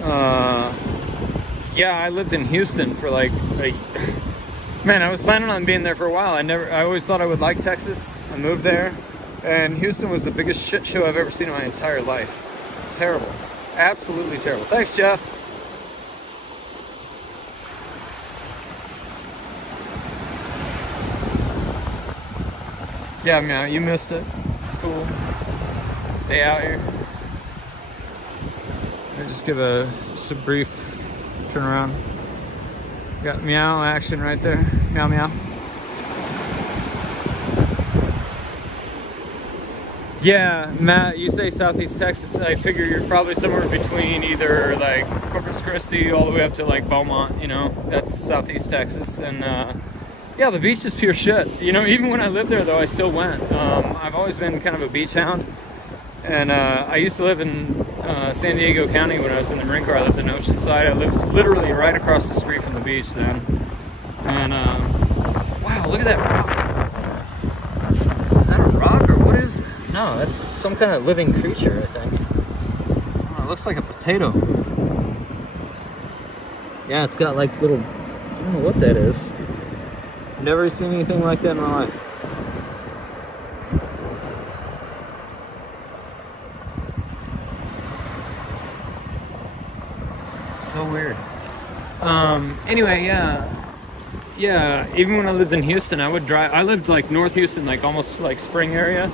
Yeah, I lived in Houston for like man, I was planning on being there for a while. I always thought I would like Texas. I moved there, and Houston was the biggest shit show I've ever seen in my entire life. Terrible. Absolutely terrible. Thanks, Jeff. Yeah, man, you missed it. It's cool. Day out here. I'll just give just a brief turn around. Got meow action right there. Meow, meow. Yeah, Matt, you say Southeast Texas. I figure you're probably somewhere between either like Corpus Christi all the way up to like Beaumont, you know, that's Southeast Texas. And yeah, the beach is pure shit. You know, even when I lived there though, I still went. I've always been kind of a beach hound. And I used to live in San Diego County when I was in the Marine Corps. I lived in Oceanside. I lived literally right across the street from the beach then. And wow, look at that rock. Is that a rock or what is that? No, that's some kind of living creature, I think. Oh, it looks like a potato. Yeah, it's got like little, I don't know what that is. Never seen anything like that in my life. So weird. Anyway, yeah, even when I lived in Houston, I would drive. I lived like North Houston, like almost like Spring area,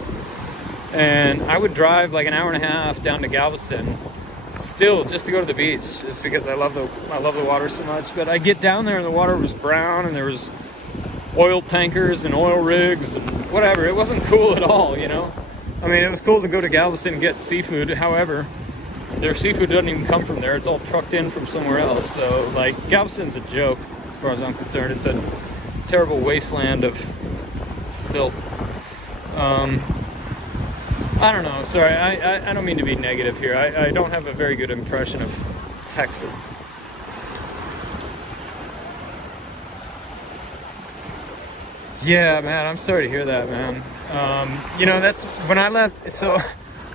and I would drive like an hour and a half down to Galveston, still just to go to the beach, just because I love the water so much. But I get down there and the water was brown, and there was oil tankers and oil rigs and whatever. It wasn't cool at all, you know. I mean, it was cool to go to Galveston and get seafood. However, their seafood doesn't even come from there. It's all trucked in from somewhere else. So, like, Galveston's a joke, as far as I'm concerned. It's a terrible wasteland of filth. I don't know. Sorry, I don't mean to be negative here. I don't have a very good impression of Texas. Yeah, man, I'm sorry to hear that, man. You know, that's when I left. So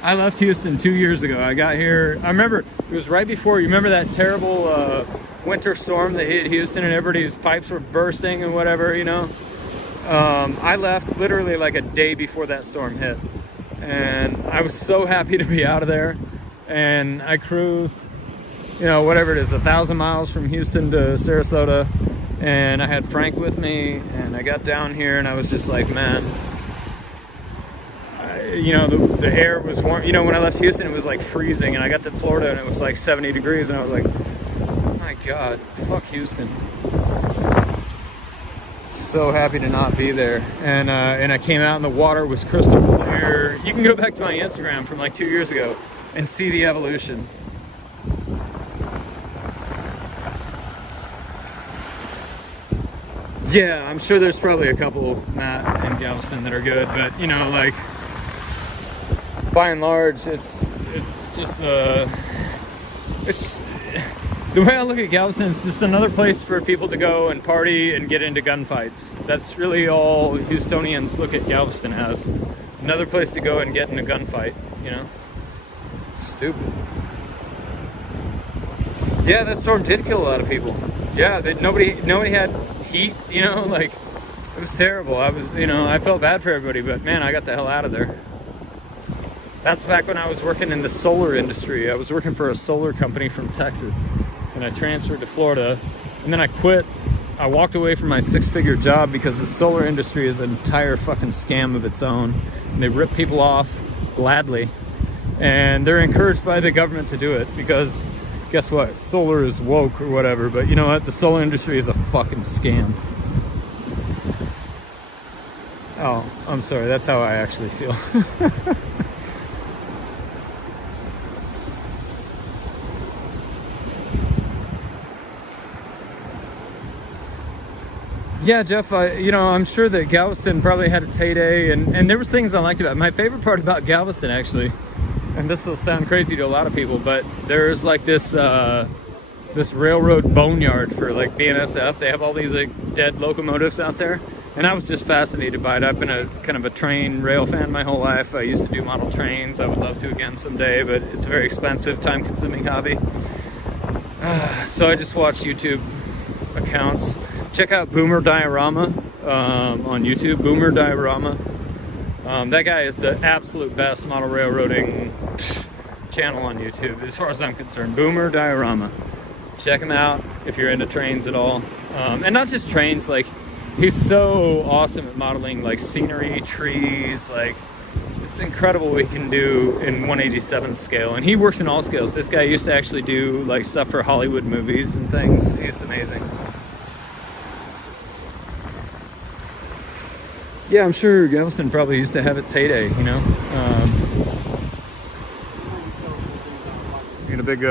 I left Houston 2 years ago. I got here, I remember it was right before, you remember that terrible winter storm that hit Houston and everybody's pipes were bursting and whatever, you know? I left literally like a day before that storm hit. And I was so happy to be out of there. And I cruised, you know, whatever it is, 1,000 miles from Houston to Sarasota. And I had Frank with me, and I got down here and I was just like, man, you know, the air was warm. You know, when I left Houston, it was like freezing, and I got to Florida and it was like 70 degrees, and I was like, oh my God, fuck Houston. So happy to not be there. And I came out and the water was crystal clear. You can go back to my Instagram from like 2 years ago and see the evolution. Yeah, I'm sure there's probably a couple, Matt, in Galveston that are good, but you know, like, by and large, it's just it's the way I look at Galveston. It's just another place for people to go and party and get into gunfights. That's really all Houstonians look at Galveston as. Another place to go and get in a gunfight. You know, it's stupid. Yeah, that storm did kill a lot of people. Yeah, nobody had heat. You know, like it was terrible. I felt bad for everybody, but man, I got the hell out of there. That's back when I was working in the solar industry. I was working for a solar company from Texas, and I transferred to Florida, and then I quit. I walked away from my 6-figure job because the solar industry is an entire fucking scam of its own, and they rip people off gladly, and they're encouraged by the government to do it because guess what? Solar is woke or whatever, but you know what? The solar industry is a fucking scam. Oh, I'm sorry. That's how I actually feel. Yeah, Jeff, I'm sure that Galveston probably had its heyday, and there was things I liked about it. My favorite part about Galveston, actually, and this will sound crazy to a lot of people, but there's like this railroad boneyard for like BNSF. They have all these like dead locomotives out there, and I was just fascinated by it. I've been a kind of a train rail fan my whole life. I used to do model trains. I would love to again someday, but it's a very expensive, time-consuming hobby. So I just watch YouTube accounts. Check out Boomer Diorama on YouTube. Boomer Diorama. That guy is the absolute best model railroading channel on YouTube, as far as I'm concerned. Boomer Diorama. Check him out if you're into trains at all. And not just trains, like, he's so awesome at modeling, like, scenery, trees, like, it's incredible what he can do in 1/87th scale. And he works in all scales. This guy used to actually do, like, stuff for Hollywood movies and things. He's amazing. Yeah, I'm sure Galveston probably used to have its heyday, you know. Got a big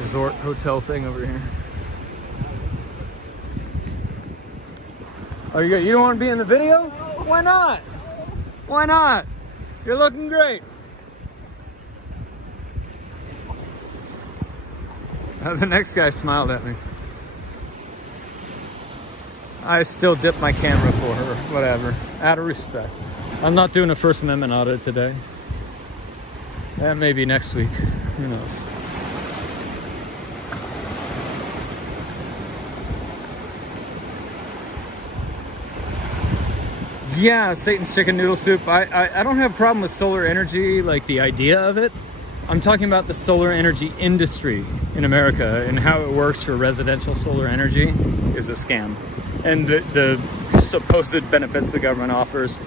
resort hotel thing over here. Oh, you don't want to be in the video? Why not? Why not? You're looking great. The next guy smiled at me. I still dip my camera for her, whatever, out of respect. I'm not doing a First Amendment audit today. That may be next week, who knows. Yeah, Satan's chicken noodle soup. I don't have a problem with solar energy, like the idea of it. I'm talking about the solar energy industry in America, and how it works for residential solar energy is a scam. And the supposed benefits the government offers.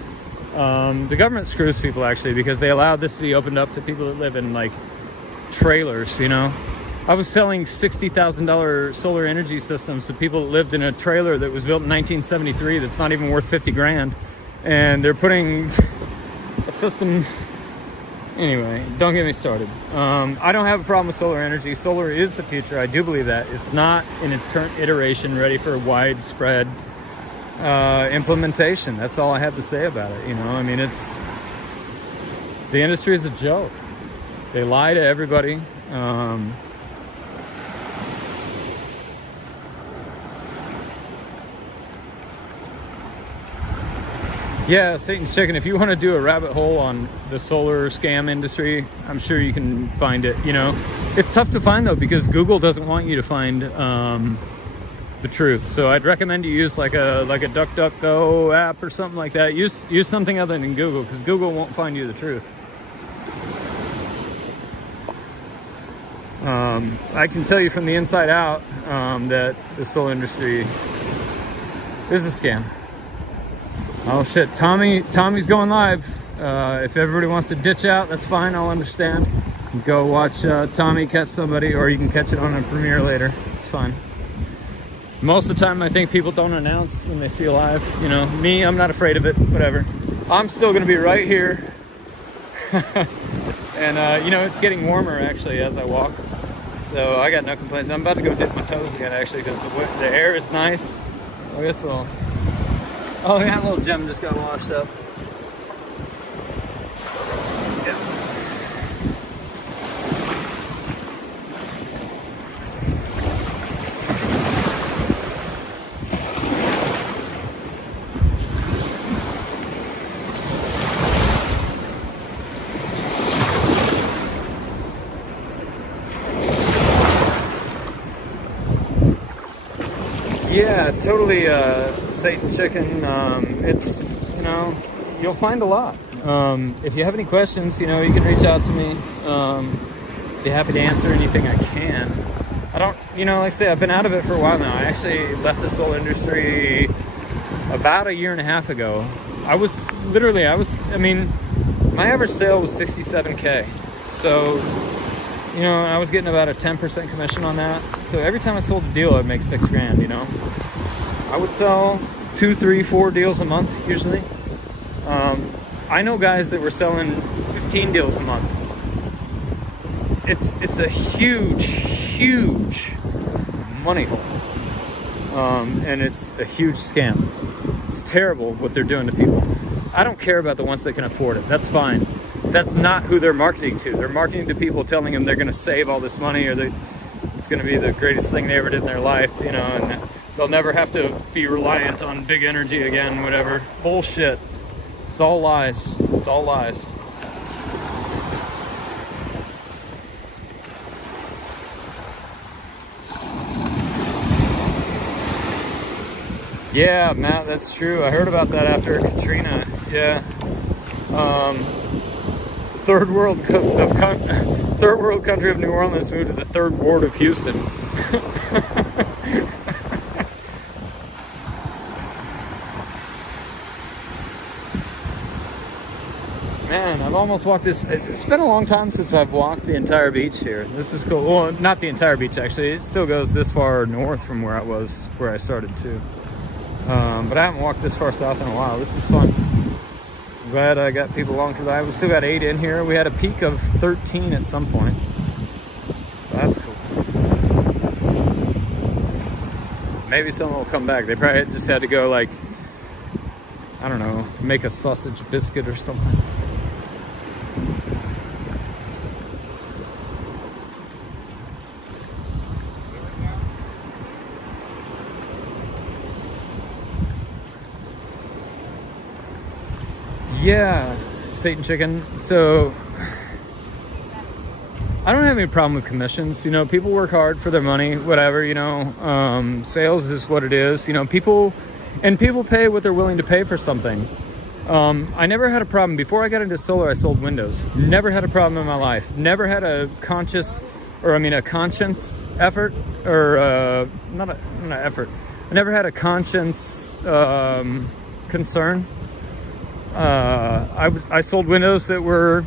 The government screws people, actually, because they allowed this to be opened up to people that live in, like, trailers, you know. I was selling $60,000 solar energy systems to people that lived in a trailer that was built in 1973 that's not even worth 50 grand. And they're putting a system... Anyway, don't get me started. I don't have a problem with solar energy. Solar is the future. I do believe that. It's not, in its current iteration, ready for widespread implementation. That's all I have to say about it. You know, I mean, it's... The industry is a joke. They lie to everybody. Yeah, Satan's Chicken, if you want to do a rabbit hole on the solar scam industry, I'm sure you can find it, you know. It's tough to find, though, because Google doesn't want you to find the truth. So I'd recommend you use like a DuckDuckGo app or something like that. Use something other than Google, because Google won't find you the truth. I can tell you from the inside out that the solar industry is a scam. Oh shit, Tommy's going live. If everybody wants to ditch out, that's fine, I'll understand. Go watch Tommy catch somebody, or you can catch it on a premiere later. It's fine. Most of the time, I think people don't announce when they see a live. You know, me, I'm not afraid of it, whatever. I'm still gonna be right here. And you know, it's getting warmer actually as I walk. So I got no complaints. I'm about to go dip my toes again actually, because the air is nice. I guess I'll... Oh yeah, little Gem just got washed up. Yeah, totally. Satan Chicken. It's, you know, you'll find a lot. If you have any questions, you know, you can reach out to me. Be happy to answer anything I can. I don't, you know, like I say, I've been out of it for a while now. I actually left the solar industry about 1.5 years ago. I mean, my average sale was $67K. So, you know, I was getting about a 10% commission on that. So every time I sold a deal, I'd make $6 grand, you know. I would sell 2, 3, 4 deals a month, usually. I know guys that were selling 15 deals a month. It's a huge money hole. And it's a huge scam. It's terrible what they're doing to people. I don't care about the ones that can afford it. That's fine. That's not who they're marketing to. They're marketing to people, telling them they're going to save all this money, or it's going to be the greatest thing they ever did in their life, you know, and they'll never have to be reliant on big energy again, whatever. Bullshit. It's all lies. It's all lies. Yeah, Matt, that's true. I heard about that after Katrina. Yeah. Third world country of New Orleans moved to the third ward of Houston. Man, I've almost walked this. It's been a long time since I've walked the entire beach here. This is cool. Well, not the entire beach actually. It still goes this far north from where I started too. But I haven't walked this far south in a while. This is fun. I'm glad I got people along for that. We still got 8 in here. We had a peak of 13 at some point. So that's cool. Maybe someone will come back. They probably just had to go, like, I don't know, make a sausage biscuit or something. Yeah, Satan Chicken. So I don't have any problem with commissions. You know, people work hard for their money, whatever, you know. Sales is what it is. You know, people pay what they're willing to pay for something. I never had a problem. Before I got into solar, I sold windows. Never had a problem in my life. Never had a conscience effort, or not an effort. I never had a conscience concern. I sold windows that were,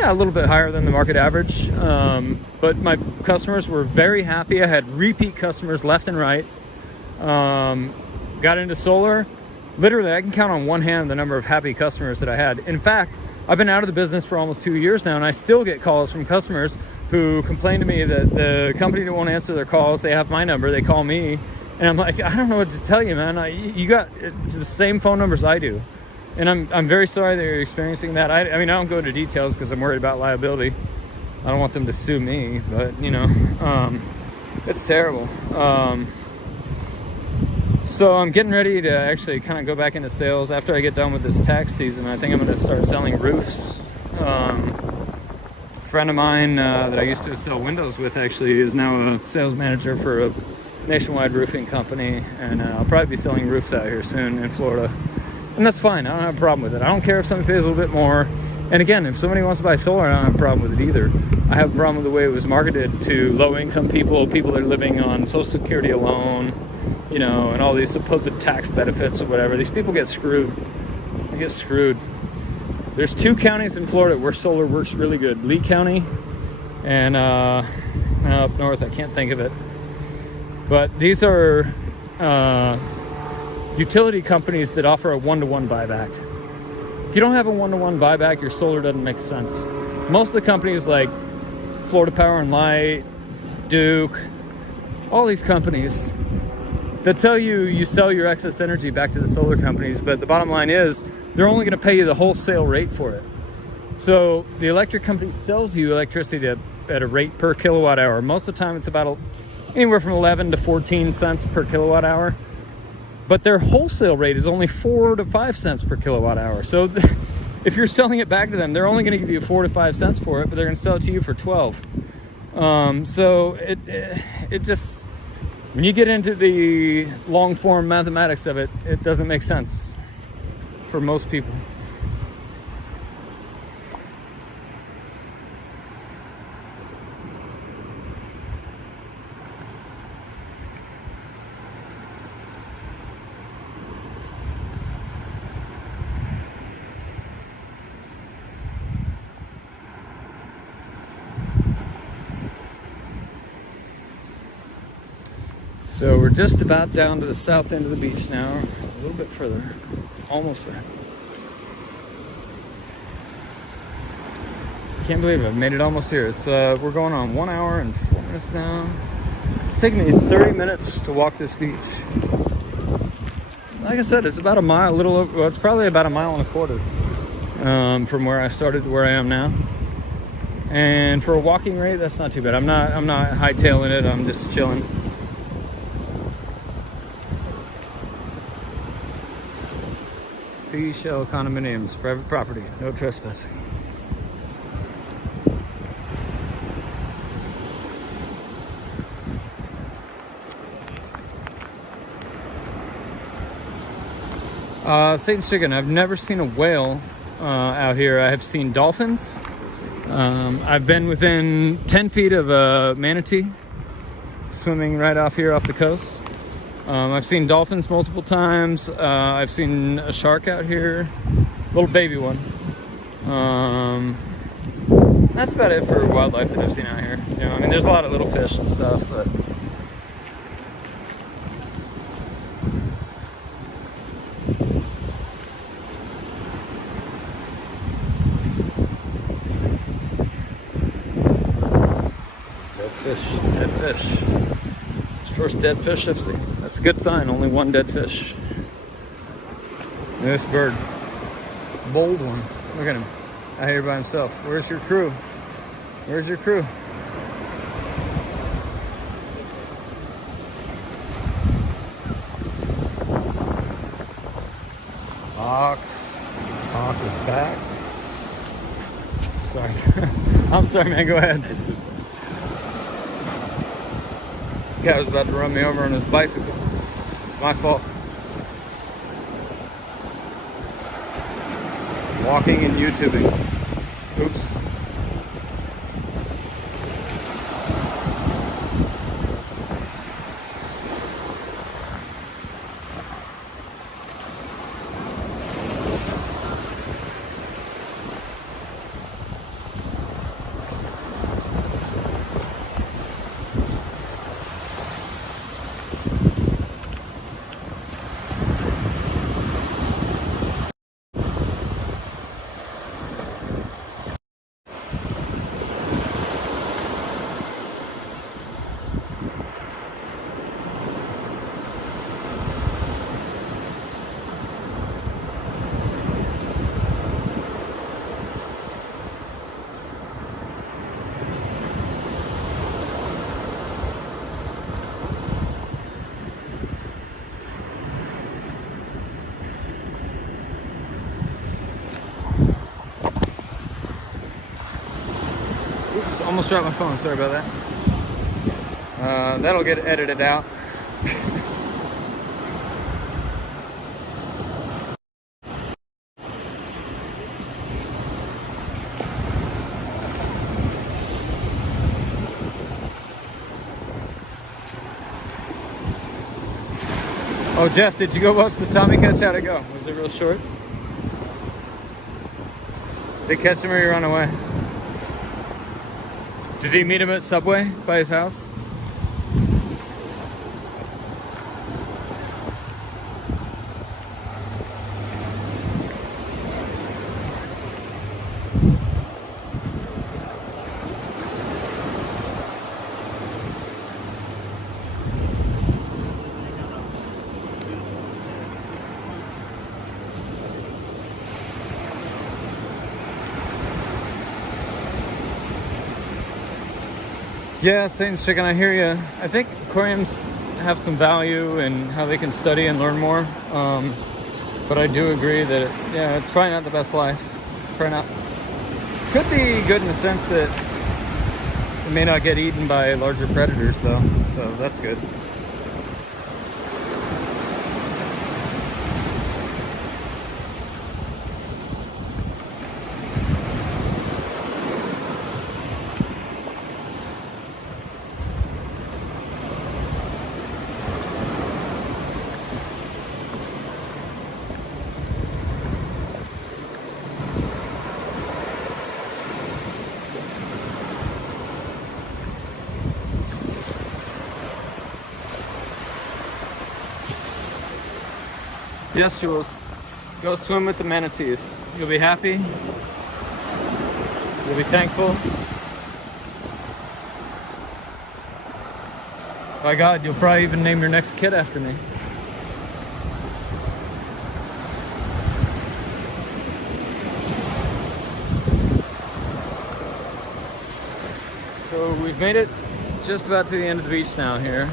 a little bit higher than the market average. But my customers were very happy. I had repeat customers left and right. Got into solar. Literally, I can count on one hand the number of happy customers that I had. In fact, I've been out of the business for almost 2 years now, and I still get calls from customers who complain to me that the company won't answer their calls. They have my number. They call me. And I'm like, I don't know what to tell you, man. You got the same phone numbers I do. And I'm very sorry that you're experiencing that. I mean, I don't go into details because I'm worried about liability. I don't want them to sue me, but, you know, it's terrible. So I'm getting ready to actually kind of go back into sales after I get done with this tax season. I think I'm going to start selling roofs. A friend of mine that I used to sell windows with actually is now a sales manager for a nationwide roofing company. And I'll probably be selling roofs out here soon in Florida. And that's fine. I don't have a problem with it. I don't care if somebody pays a little bit more. And again, if somebody wants to buy solar, I don't have a problem with it either. I have a problem with the way it was marketed to low-income people that are living on Social Security alone, you know, and all these supposed tax benefits or whatever. These people get screwed. They get screwed. There's 2 counties in Florida where solar works really good. Lee County and up north, I can't think of it. But these are utility companies that offer a 1-to-1 buyback. If you don't have a 1-to-1 buyback, your solar doesn't make sense. Most of the companies like Florida Power and Light, Duke, all these companies, they tell you sell your excess energy back to the solar companies, but the bottom line is they're only going to pay you the wholesale rate for it. So the electric company sells you electricity at a rate per kilowatt hour. Most of the time it's about anywhere from 11 to 14 cents per kilowatt hour. But their wholesale rate is only 4 to 5 cents per kilowatt hour. So if you're selling it back to them, they're only going to give you 4 to 5 cents for it, but they're going to sell it to you for 12. So it just, when you get into the long form mathematics of it, it doesn't make sense for most people. So we're just about down to the south end of the beach now, a little bit further, almost there. Can't believe it, I've made it almost here. It's we're going on 1 hour and 4 minutes now. It's taking me 30 minutes to walk this beach. Like I said, it's about a mile, well, it's probably about 1.25 miles from where I started to where I am now. And for a walking rate, that's not too bad. I'm not hightailing it, I'm just chilling. Seashell condominiums, private property, no trespassing. Satan's Chicken. I've never seen a whale out here. I have seen dolphins. I've been within 10 feet of a manatee swimming right off here off the coast. I've seen dolphins multiple times. I've seen a shark out here, little baby one. That's about it for wildlife that I've seen out here. You know, I mean, there's a lot of little fish and stuff, but dead fish. It's first dead fish I've seen. That's a good sign. Only one dead fish. This bird, bold one. Look at him. Out here by himself. Where's your crew? Where's your crew? Hawk. Hawk is back. Sorry. I'm sorry, man. Go ahead. This guy was about to run me over on his bicycle. My fault. Walking and YouTubing. Oops. Almost dropped my phone, sorry about that. That'll get edited out. Oh, Jeff, did you go watch the Tommy catch? How'd it go? Was it real short? Did he catch him or he run away? Did he meet him at Subway by his house? Yeah, Satan's Chicken, I hear you. I think aquariums have some value in how they can study and learn more. But I do agree that, it's probably not the best life. Probably not. Could be good in the sense that it may not get eaten by larger predators, though. So that's good. Yes, Jules. Go swim with the manatees. You'll be happy. You'll be thankful. By God, you'll probably even name your next kid after me. So we've made it just about to the end of the beach now here.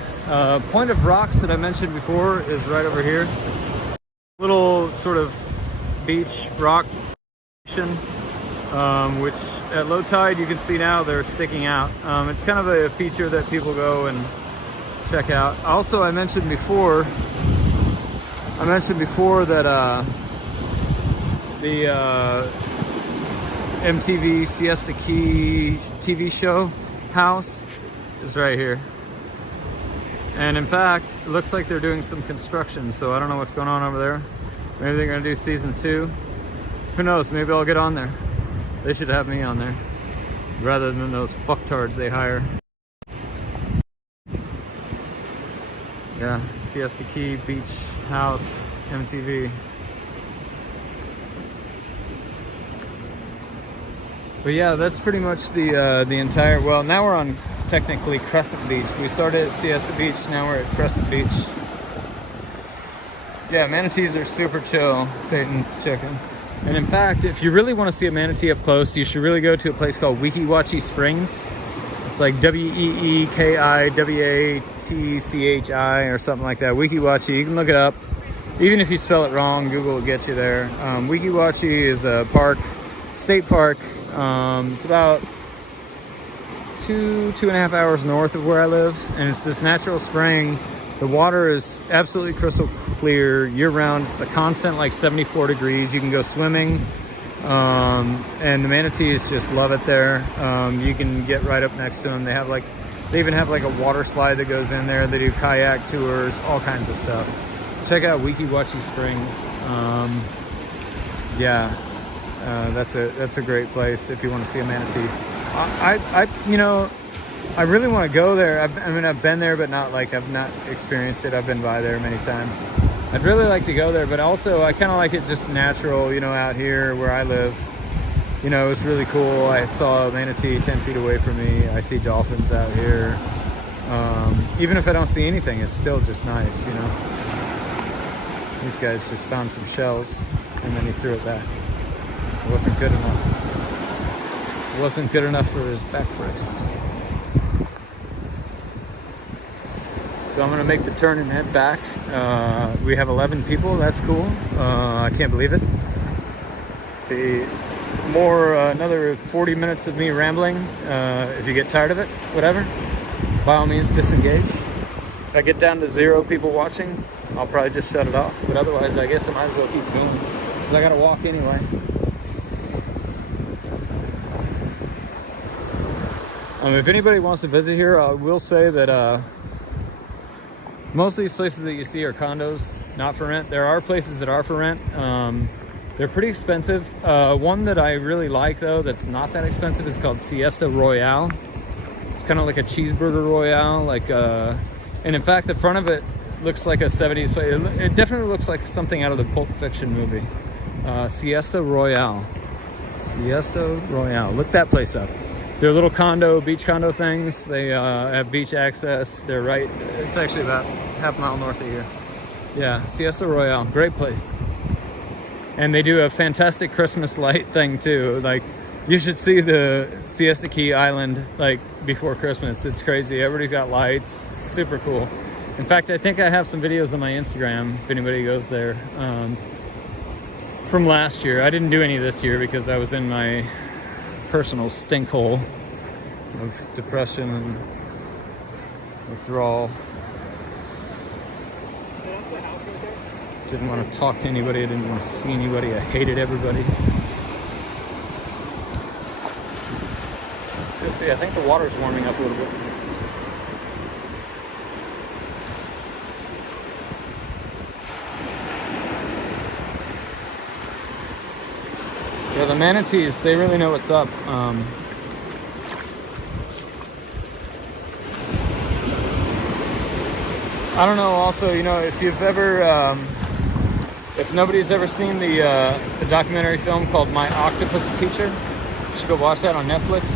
Point of rocks that I mentioned before is right over here. Little sort of beach rock which at low tide you can see now they're sticking out. It's kind of a feature that people go and check out. Also, I mentioned before I mentioned before that the MTV Siesta Key TV show house is right here. And in fact, it looks like they're doing some construction, so I don't know what's going on over there. Maybe they're gonna do season 2. Who knows, maybe I'll get on there. They should have me on there, rather than those fucktards they hire. Yeah, Siesta Key Beach House, MTV. But yeah, that's pretty much the entire, well, now we're on technically Crescent Beach. We started at Siesta Beach, now we're at Crescent Beach. Yeah, manatees are super chill, Satan's chicken. And in fact, if you really want to see a manatee up close, you should really go to a place called Weeki Wachee Springs. It's like Weekiwatchi or something like that. Weeki Wachee, you can look it up. Even if you spell it wrong, Google will get you there. Weeki Wachee is a park, state park. It's about 2.5 hours north of where I live, and it's this natural spring. The water is absolutely crystal clear year round. It's a constant like 74 degrees. You can go swimming, and the manatees just love it there. You can get right up next to them. They even have like a water slide that goes in there. They do kayak tours, all kinds of stuff. Check out Weeki Wachee Springs. That's a great place if you want to see a manatee. I really want to go there. I've been there, but I've not experienced it. I've been by there many times. I'd really like to go there, but also I kind of like it just natural, out here where I live. It's really cool. I saw a manatee 10 feet away from me. I see dolphins out here. Even if I don't see anything, it's still just nice, These guys just found some shells, and then he threw it back. It wasn't good enough. It wasn't good enough for his back brace. So I'm gonna make the turn and head back. We have 11 people, that's cool. I can't believe it. Another 40 minutes of me rambling. If you get tired of it, whatever, by all means disengage. If I get down to 0 people watching, I'll probably just shut it off. But otherwise, I guess I might as well keep going, because I gotta walk anyway. If anybody wants to visit here, I will say that most of these places that you see are condos, not for rent. There are places that are for rent. They're pretty expensive. One that I really like, though, that's not that expensive is called Siesta Royale. It's kind of like a cheeseburger royale, and in fact, the front of it looks like a 70s place. It definitely looks like something out of the Pulp Fiction movie. Siesta Royale. Siesta Royale. Look that place up. They're little beach condo things. They have beach access. It's actually about half a mile north of here. Yeah, Siesta Royale, great place. And they do a fantastic Christmas light thing too. You should see the Siesta Key Island, before Christmas. It's crazy, everybody's got lights, it's super cool. In fact, I think I have some videos on my Instagram, if anybody goes there, from last year. I didn't do any this year because I was in my personal stink hole of depression and withdrawal. Didn't want to talk to anybody. I didn't want to see anybody. I hated everybody. Let's go see. I think the water's warming up a little bit. Yeah, the manatees, they really know what's up. I don't know, also, if you've ever, if nobody's ever seen the documentary film called My Octopus Teacher, you should go watch that on Netflix.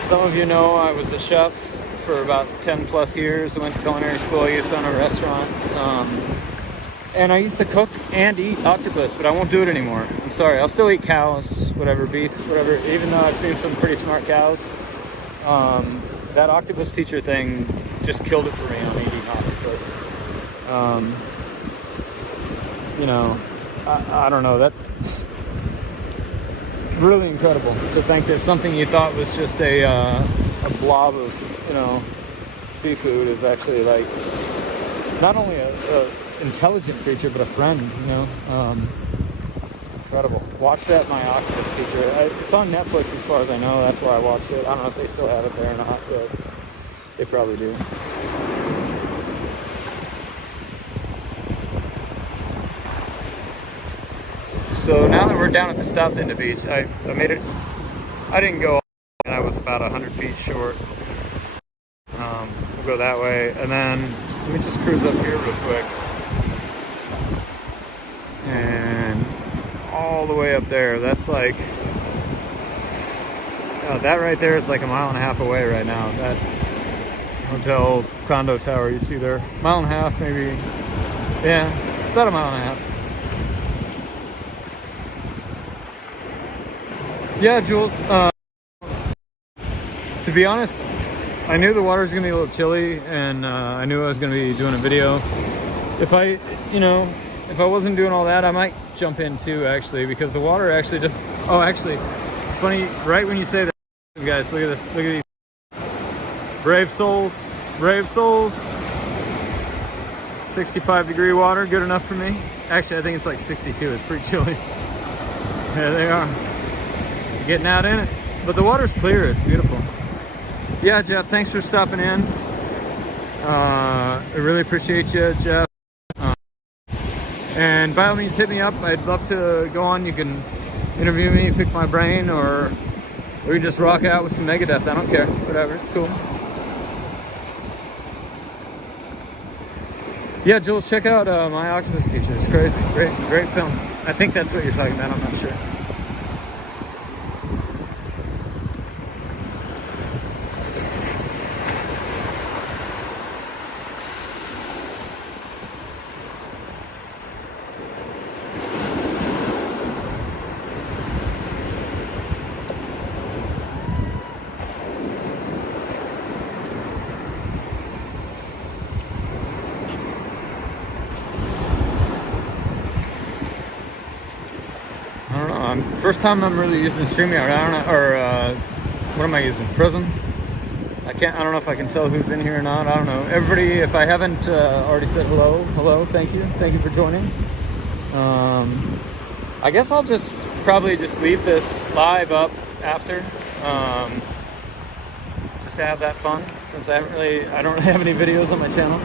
Some of you know I was a chef for about 10 plus years. I went to culinary school. I used to own a restaurant. And I used to cook and eat octopus, but I won't do it anymore. I'm sorry. I'll still eat cows, whatever, beef, whatever, even though I've seen some pretty smart cows. That octopus teacher thing just killed it for me on eating octopus. I don't know, that really incredible to think that something you thought was just a blob of seafood is actually not only a intelligent creature, but a friend, you know. Incredible. Watch that My Octopus Teacher. It's on Netflix as far as I know. That's why I watched it. I don't know if they still have it there or not, but they probably do. So now that we're down at the south end of the beach, I made it. I didn't go, and I was about 100 feet short. We'll go that way, and then let me just cruise up here real quick. And all the way up there, that's like, that right there is like a mile and a half away right now. That hotel condo tower you see there, mile and a half maybe. Yeah, it's about a mile and a half. Yeah, Jules, to be honest, I knew the water was gonna be a little chilly, and I knew I was gonna be doing a video. If I wasn't doing all that, I might jump in too, actually, because the water actually just, oh, actually, it's funny, right when you say that, guys, look at this, look at these brave souls, 65-degree water, good enough for me. Actually, I think it's like 62, it's pretty chilly. There they are, getting out in it, but the water's clear, it's beautiful. Yeah, Jeff, thanks for stopping in. I really appreciate you, Jeff. And by all means, hit me up. I'd love to go on. You can interview me, pick my brain, or we can just rock out with some Megadeth. I don't care. Whatever. It's cool. Yeah, Jules, check out My Octopus Teacher. It's crazy. Great film. I think that's what you're talking about. I'm not sure. First time I'm really using StreamYard. I don't know, or what am I using? Prism? I don't know if I can tell who's in here or not. I don't know. Everybody, if I haven't already said hello, thank you for joining. I guess I'll probably just leave this live up after, just to have that fun, since I don't really have any videos on my channel.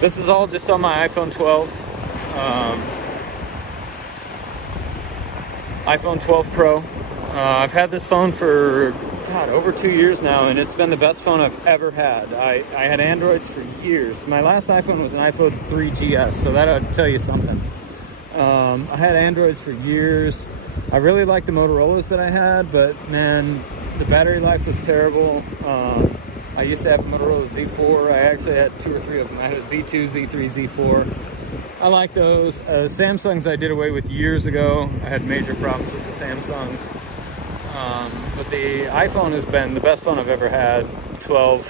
This is all just on my iPhone 12. iPhone 12 Pro. I've had this phone for, over 2 years now, and it's been the best phone I've ever had. I had Androids for years. My last iPhone was an iPhone 3GS, so that ought to tell you something. I had Androids for years. I really liked the Motorola's that I had, but man, the battery life was terrible. I used to have a Motorola Z4. I actually had 2 or 3 of them. I had a Z2, Z3, Z4. I like those. Samsungs I did away with years ago. I had major problems with the Samsungs. But the iPhone has been the best phone I've ever had, 12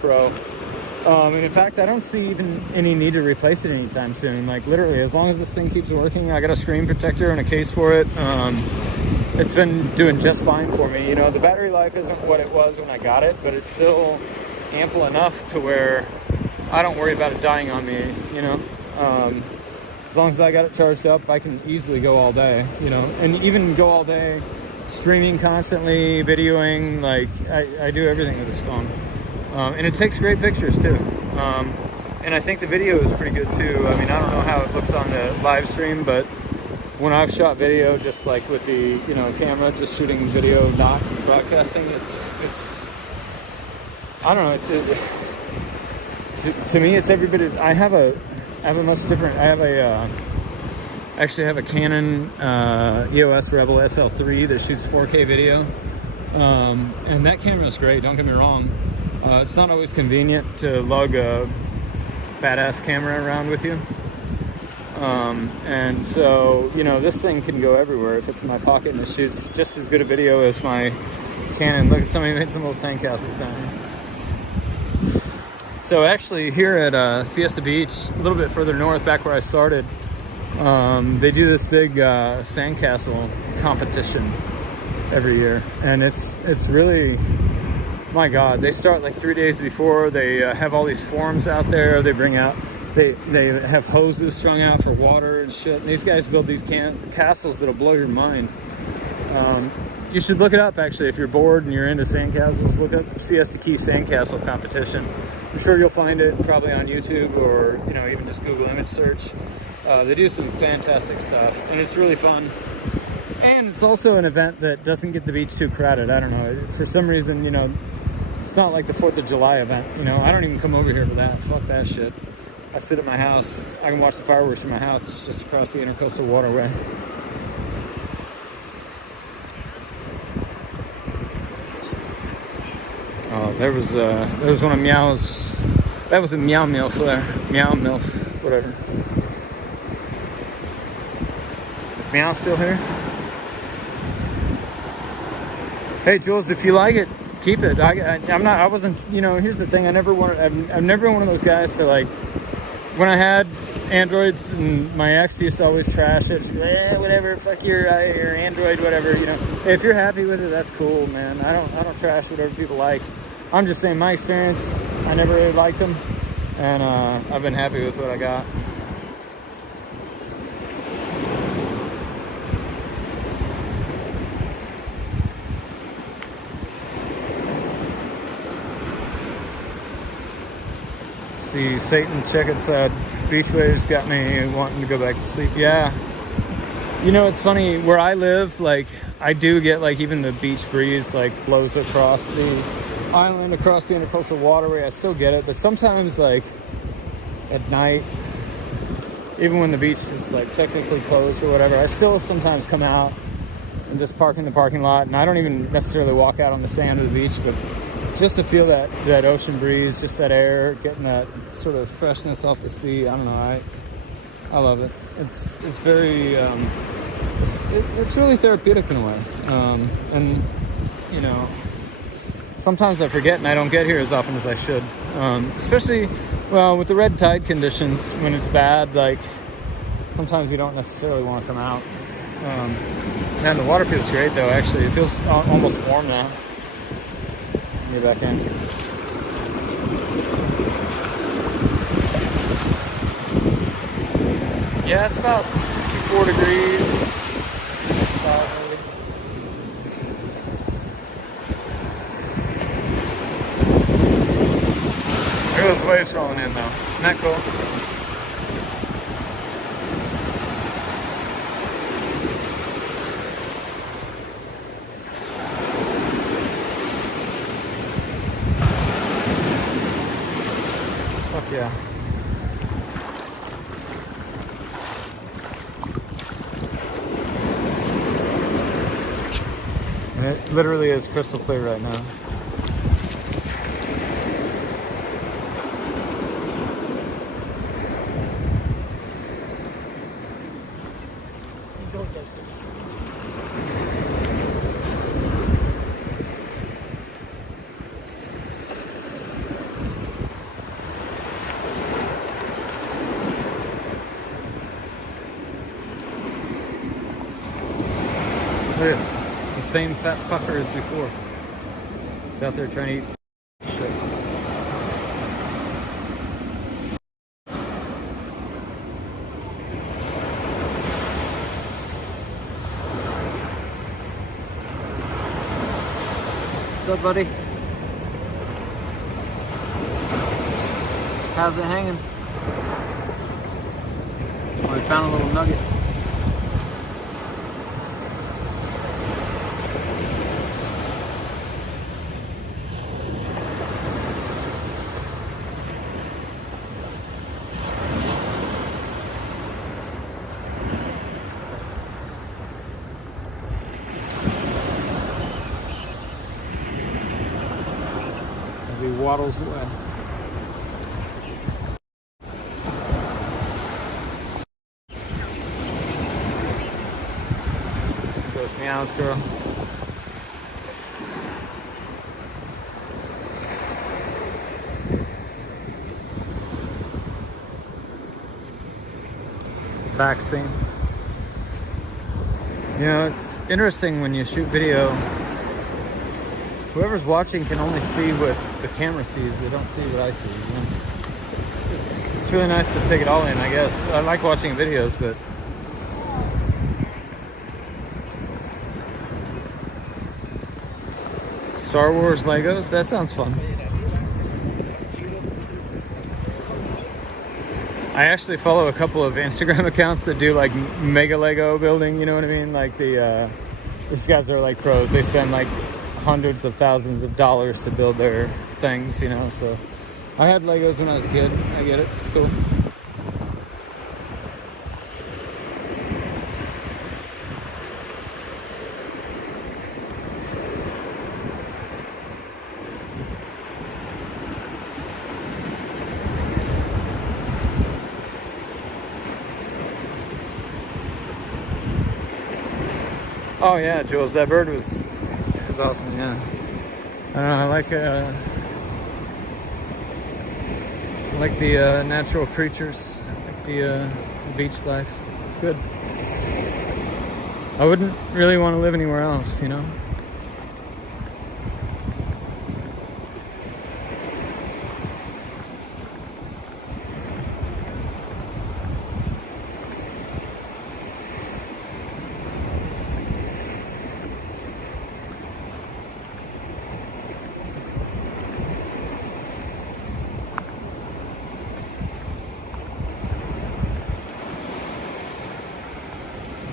Pro. And in fact, I don't see even any need to replace it anytime soon. Like literally, as long as this thing keeps working, I got a screen protector and a case for it. It's been doing just fine for me. You know, the battery life isn't what it was when I got it, but it's still ample enough to where I don't worry about it dying on me, you know. As long as I got it charged up, I can easily go all day, you know, and even go all day streaming constantly, videoing, like I do everything with this phone. And it takes great pictures too. And I think the video is pretty good too. I mean, I don't know how it looks on the live stream, but when I've shot video, just like with the, you know, camera, just shooting video, not broadcasting, it's I don't know, to me, it's every bit as, I have a much different, actually have a Canon EOS Rebel SL3 that shoots 4K video. And that camera is great, don't get me wrong. It's not always convenient to lug a badass camera around with you. And so, you know, this thing can go everywhere if it's in my pocket, and it shoots just as good a video as my Canon. Look, somebody made some little sandcastles down here. So actually here at Siesta Beach, a little bit further north, back where I started, they do this big sandcastle competition every year, and it's really my God, they start like 3 days before. They have all these forums out there. They bring out, they have hoses strung out for water and shit. And these guys build these castles that'll blow your mind. You should look it up, actually. If you're bored and you're into sandcastles, look up Siesta Key Sandcastle Competition. I'm sure you'll find it probably on YouTube, or, you know, even just Google image search. They do some fantastic stuff, and it's really fun. And it's also an event that doesn't get the beach too crowded. I don't know. For some reason, you know, it's not like the 4th of July event. You know, I don't even come over here for that. Fuck that shit. I sit at my house. I can watch the fireworks from my house. It's just across the Intercoastal Waterway. Oh, there was one of Meow's. That was a Meow Milf there. Meow Milf, whatever. Is Meow still here? Hey Jules, if you like it, keep it. I wasn't, you know, here's the thing. I've never been one of those guys to, like, when I had Androids, and my ex used to always trash it. She'd be like, whatever, fuck your Android, whatever, you know. If you're happy with it, that's cool, man. I don't trash whatever people like. I'm just saying my experience, I never really liked them, and I've been happy with what I got. See, Satan Checkett said, beach waves got me wanting to go back to sleep. Yeah. You know, it's funny, where I live, like, I do get, like, even the beach breeze, like, blows across the island, across the Intercoastal Waterway. I still get it, but sometimes, like, at night, even when the beach is, like, technically closed or whatever, I still sometimes come out and just park in the parking lot, and I don't even necessarily walk out on the sand of the beach, but just to feel that ocean breeze, just that air, getting that sort of freshness off the sea. I don't know, I love it. It's very it's really therapeutic in a way. And you know, sometimes I forget and I don't get here as often as I should. Especially, well, with the red tide conditions, when it's bad, like, sometimes you don't necessarily want to come out. Man, the water feels great though. Actually, it feels almost warm now. Get back in. Yeah, it's about 64 degrees. There goes waves rolling in though. Isn't that cool? Yeah. And it literally is crystal clear right now. This, it's the same fat fucker as before. He's out there trying to eat shit. What's up, buddy? How's it hanging? Oh, we found a little nugget. As he waddles away. Goes Meows girl. Back scene. You know, it's interesting when you shoot video whoever's watching can only see what the camera sees. They don't see what I see. You know? It's really nice to take it all in, I guess. I like watching videos, but Star Wars Legos, that sounds fun. I actually follow a couple of Instagram accounts that do like mega Lego building, you know what I mean? Like these guys are like pros. They spend like hundreds of thousands of dollars to build their things, you know, so I had Legos when I was a kid. I get it, it's cool. Oh yeah, Jules, that bird was awesome, yeah. I don't know, I like the natural creatures, like the beach life. It's good. I wouldn't really want to live anywhere else, you know?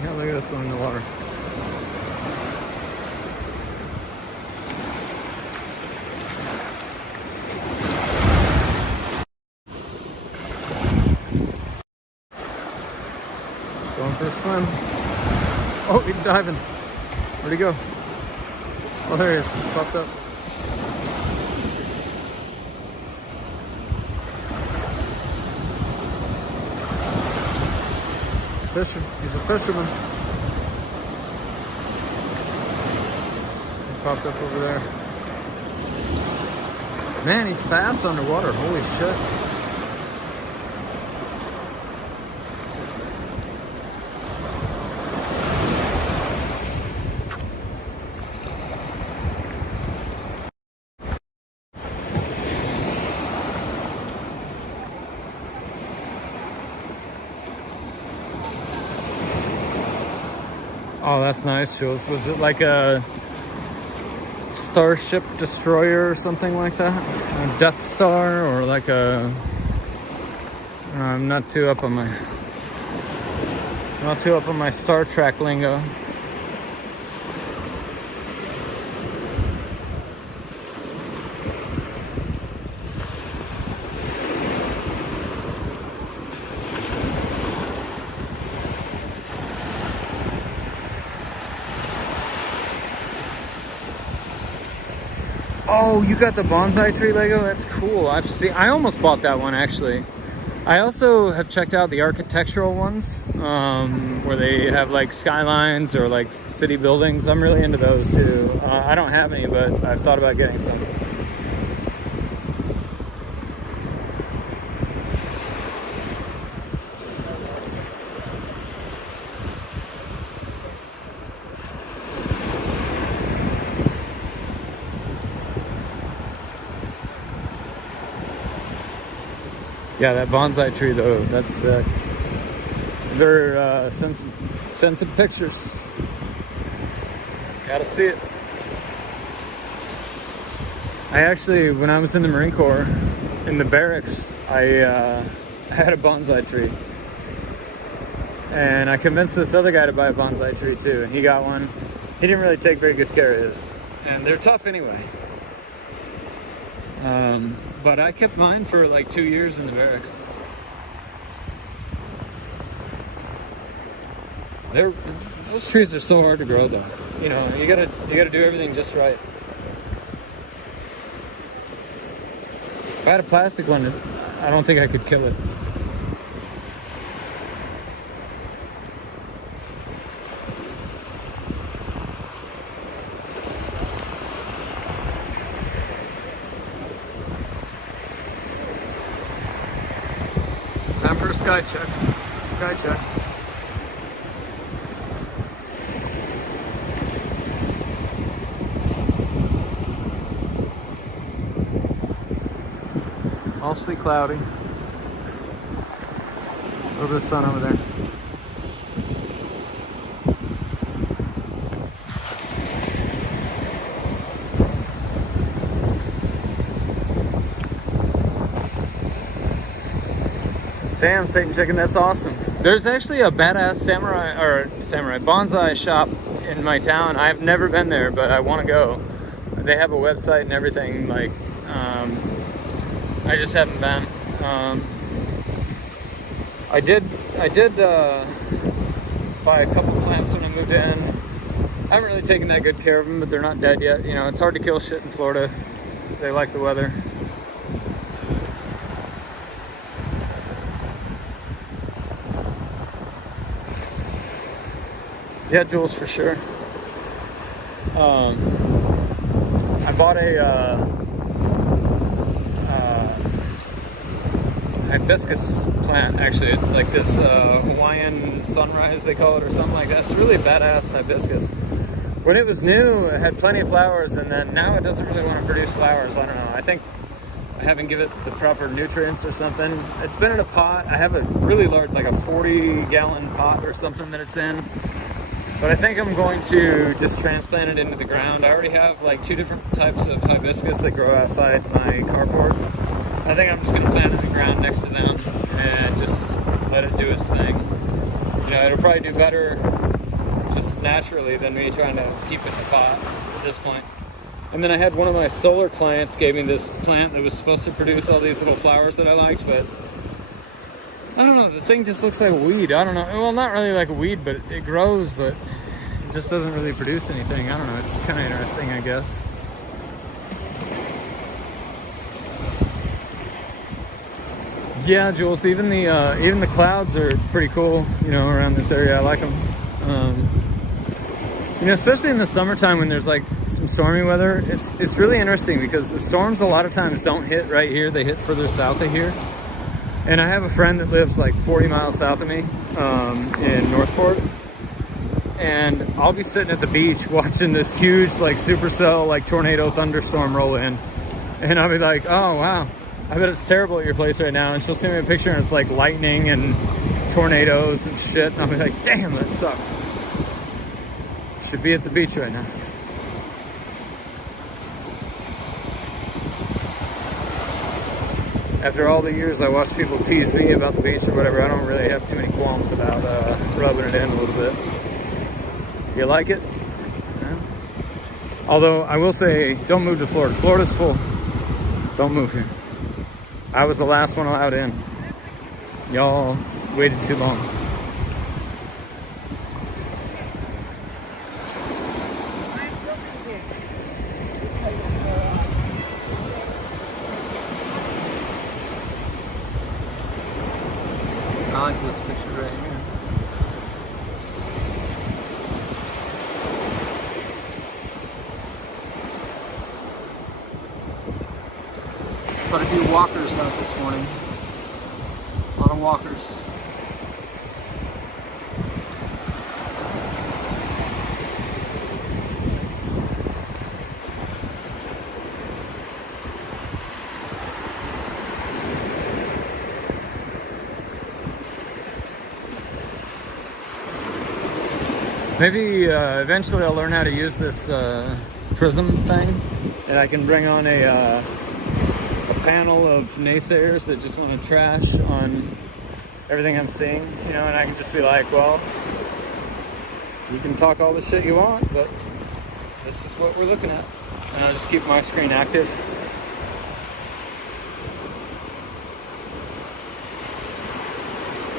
Yeah, look at this one in the water. Going for a swim. Oh, he's diving. Where'd he go? Oh, there he is. Popped up. Fisher. He's a fisherman. He popped up over there. Man, he's fast underwater. Holy shit. Oh, that's nice, Jules. Was it like a Starship Destroyer or something like that? A Death Star, or like a... I'm not too up on my Star Trek lingo. Oh, you got the bonsai tree Lego? That's cool. I almost bought that one actually. I also have checked out the architectural ones, where they have like skylines or like city buildings. I'm really into those too. I don't have any, but I've thought about getting some. Yeah, that bonsai tree though, that's sick. Better send some pictures. Gotta see it. I actually, when I was in the Marine Corps, in the barracks, I had a bonsai tree. And I convinced this other guy to buy a bonsai tree too, and he got one. He didn't really take very good care of his. And they're tough anyway. But I kept mine for like 2 years in the barracks. Those trees are so hard to grow though. You know, you gotta do everything just right. If I had a plastic one, I don't think I could kill it. Time for a sky check. Sky check. mostly cloudy. A little bit of sun over there. Damn, Satan Chicken, that's awesome. There's actually a badass samurai bonsai shop in my town. I've never been there, but I want to go. They have a website and everything. Like, I just haven't been. I did buy a couple plants when I moved in. I haven't really taken that good care of them, but they're not dead yet. You know, it's hard to kill shit in Florida. They like the weather. Yeah, Jules, for sure. I bought a hibiscus plant, actually. It's like this Hawaiian sunrise, they call it, or something like that. It's really badass hibiscus. When it was new, it had plenty of flowers, and then now it doesn't really want to produce flowers. I don't know. I think I haven't given it the proper nutrients or something. It's been in a pot. I have a really large, like a 40-gallon pot or something that it's in. But I think I'm going to just transplant it into the ground. I already have like 2 different types of hibiscus that grow outside my carport. I think I'm just going to plant it in the ground next to them and just let it do its thing. You know, it'll probably do better just naturally than me trying to keep it in the pot at this point. And then I had one of my solar clients gave me this plant that was supposed to produce all these little flowers that I liked, but I don't know, the thing just looks like a weed. I don't know. Well, not really like a weed, but it grows, but it just doesn't really produce anything. I don't know. It's kind of interesting, I guess. Yeah, Jules, even the clouds are pretty cool, you know, around this area. I like them. You know, especially in the summertime when there's like some stormy weather, it's really interesting because the storms a lot of times don't hit right here. They hit further south of here. And I have a friend that lives like 40 miles south of me in Northport. And I'll be sitting at the beach watching this huge like supercell like tornado thunderstorm roll in. And I'll be like, oh wow, I bet it's terrible at your place right now. And she'll send me a picture and it's like lightning and tornadoes and shit. And I'll be like, damn, that sucks. Should be at the beach right now. After all the years I watch people tease me about the beach or whatever, I don't really have too many qualms about rubbing it in a little bit. You like it? Yeah. Although I will say, don't move to Florida. Florida's full. Don't move here. I was the last one allowed in. Y'all waited too long. I like this picture right here. Quite a few walkers out this morning. A lot of walkers. Maybe eventually I'll learn how to use this prism thing, and I can bring on a panel of naysayers that just want to trash on everything I'm seeing, you know, and I can just be like, well, you can talk all the shit you want, but this is what we're looking at. And I'll just keep my screen active.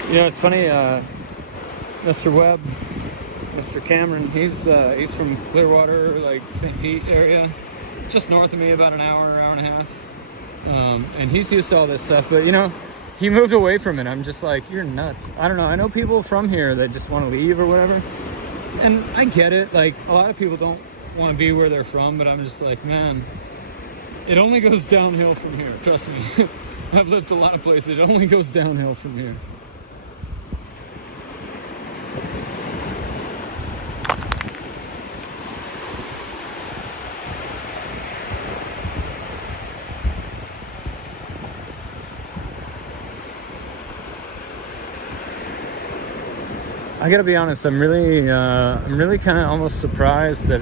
You know, it's funny, Mr. Webb, Mr. Cameron, he's from Clearwater, like St. Pete area, just north of me, about an hour and a half. And he's used to all this stuff, but you know, he moved away from it. I'm just like, you're nuts. I don't know. I know people from here that just want to leave or whatever. And I get it. Like, a lot of people don't want to be where they're from, but I'm just like, man, it only goes downhill from here. Trust me. I've lived a lot of places. It only goes downhill from here. I gotta be honest, I'm really kind of almost surprised that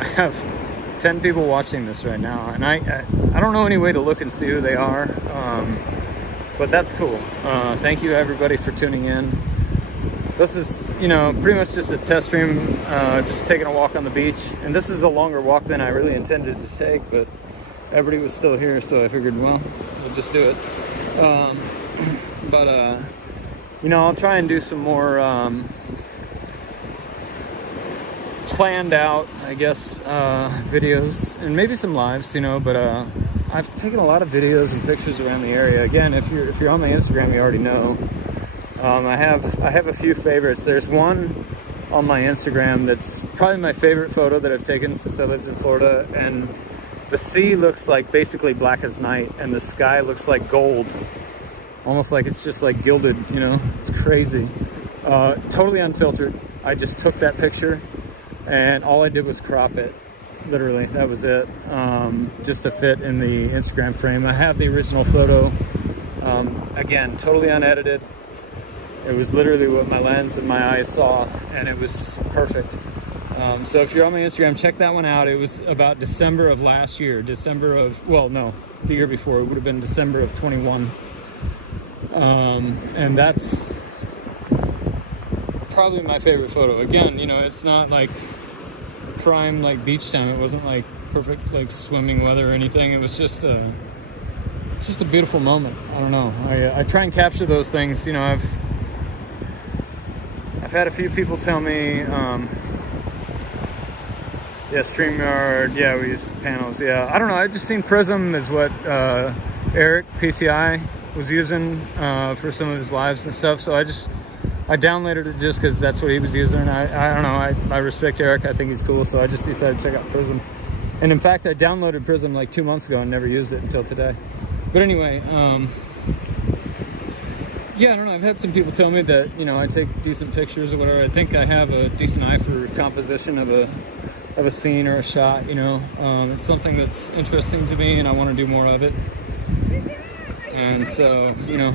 I have 10 people watching this right now, and I don't know any way to look and see who they are, but that's cool. Thank you everybody for tuning in. This is, you know, pretty much just a test stream, just taking a walk on the beach, and this is a longer walk than I really intended to take, but everybody was still here, so I figured, well, we'll just do it. You know, I'll try and do some more planned out, I guess, videos, and maybe some lives, you know, but I've taken a lot of videos and pictures around the area. Again, if you're on my Instagram, you already know. I have a few favorites. There's one on my Instagram that's probably my favorite photo that I've taken since I lived in Florida, and the sea looks like basically black as night, and the sky looks like gold, almost like it's just like gilded, you know. It's crazy. Totally unfiltered. I just took that picture and all I did was crop it. Literally, that was it, just to fit in the Instagram frame. I have the original photo, again, totally unedited. It was literally what my lens and my eyes saw, and it was perfect. So if you're on my Instagram, check that one out. It was about December of last year. Well, no, the year before. It would have been December of 21. And that's probably my favorite photo. Again, you know, it's not like prime like beach time. It wasn't like perfect like swimming weather or anything. It was just a beautiful moment. I don't know. I try and capture those things. You know, I've had a few people tell me, yeah, StreamYard, yeah, we use panels, yeah. I don't know, I just seen Prism is what Eric PCI was using for some of his lives and stuff, so I downloaded it just because that's what he was using. I don't know, I respect Eric, I think he's cool, so I just decided to check out Prism. And in fact, I downloaded Prism like 2 months ago and never used it until today. But anyway, yeah, I don't know, I've had some people tell me that, you know, I take decent pictures or whatever. I think I have a decent eye for composition of a scene or a shot, you know. It's something that's interesting to me and I want to do more of it. And so, you know,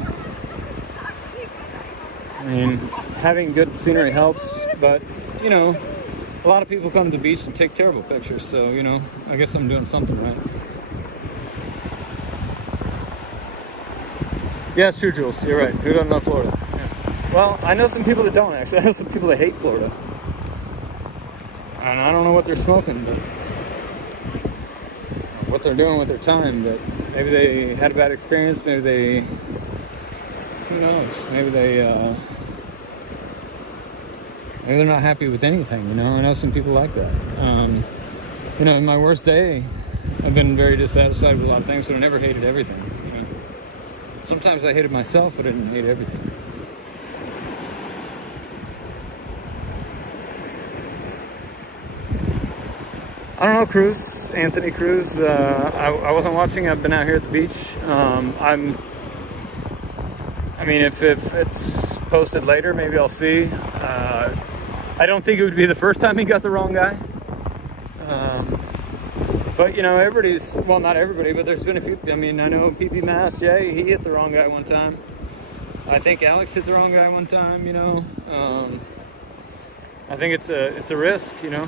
I mean, having good scenery helps, but, you know, a lot of people come to the beach and take terrible pictures, so, you know, I guess I'm doing something right. Yeah, it's true, Jules. You're right. Who doesn't love Florida? Yeah. Well, I know some people that don't, actually. I know some people that hate Florida. And I don't know what they're smoking, but what they're doing with their time, but maybe they had a bad experience, maybe they, who knows, maybe they're not happy with anything, you know. I know some people like that. You know, in my worst day, I've been very dissatisfied with a lot of things, but I never hated everything. You know? Sometimes I hated myself, but I didn't hate everything. I don't know, Cruz, Anthony Cruz. I wasn't watching. I've been out here at the beach. I mean, if it's posted later, maybe I'll see. I don't think it would be the first time he got the wrong guy. But, you know, everybody's, well, not everybody, but there's been a few. I mean, I know PP Mass, Jay, he hit the wrong guy one time. I think Alex hit the wrong guy one time, you know. I think it's a risk, you know.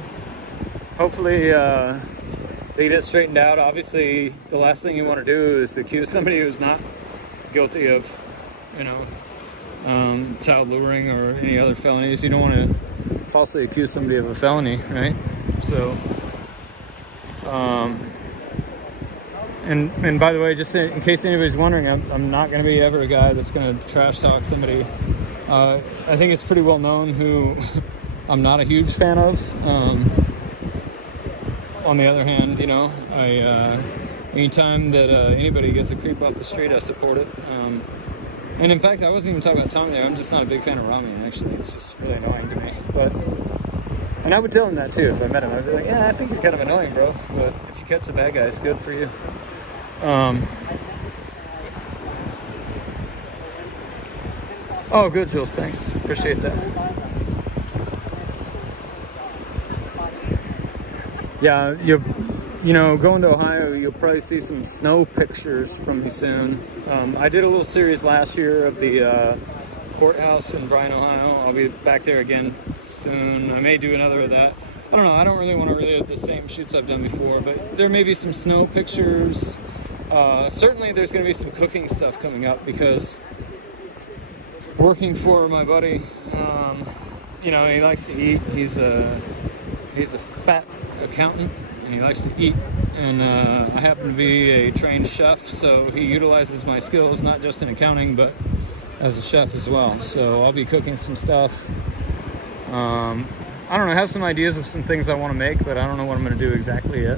Hopefully they get it straightened out. Obviously, the last thing you want to do is accuse somebody who's not guilty of, you know, child luring or any other felonies. You don't want to falsely accuse somebody of a felony, right? So, and by the way, just in case anybody's wondering, I'm not going to be ever a guy that's going to trash talk somebody. I think it's pretty well known who I'm not a huge fan of. On the other hand, you know, anytime that anybody gets a creep off the street, I support it. And in fact, I wasn't even talking about Tommy there. I'm just not a big fan of Rami, actually. It's just really annoying to me. And I would tell him that too if I met him. I'd be like, yeah, I think you're kind of annoying, bro. But if you catch a bad guy, it's good for you. Oh, good, Jules. Thanks. Appreciate that. Yeah, you know, going to Ohio, you'll probably see some snow pictures from me soon. I did a little series last year of the courthouse in Bryan, Ohio. I'll be back there again soon. I may do another of that. I don't know. I don't really want to relive the same shoots I've done before, but there may be some snow pictures. Certainly there's going to be some cooking stuff coming up because working for my buddy, you know, he likes to eat. He's a fat accountant and he likes to eat. And I happen to be a trained chef, so he utilizes my skills not just in accounting, but as a chef as well. So I'll be cooking some stuff. I don't know, I have some ideas of some things I want to make, but I don't know what I'm going to do exactly yet.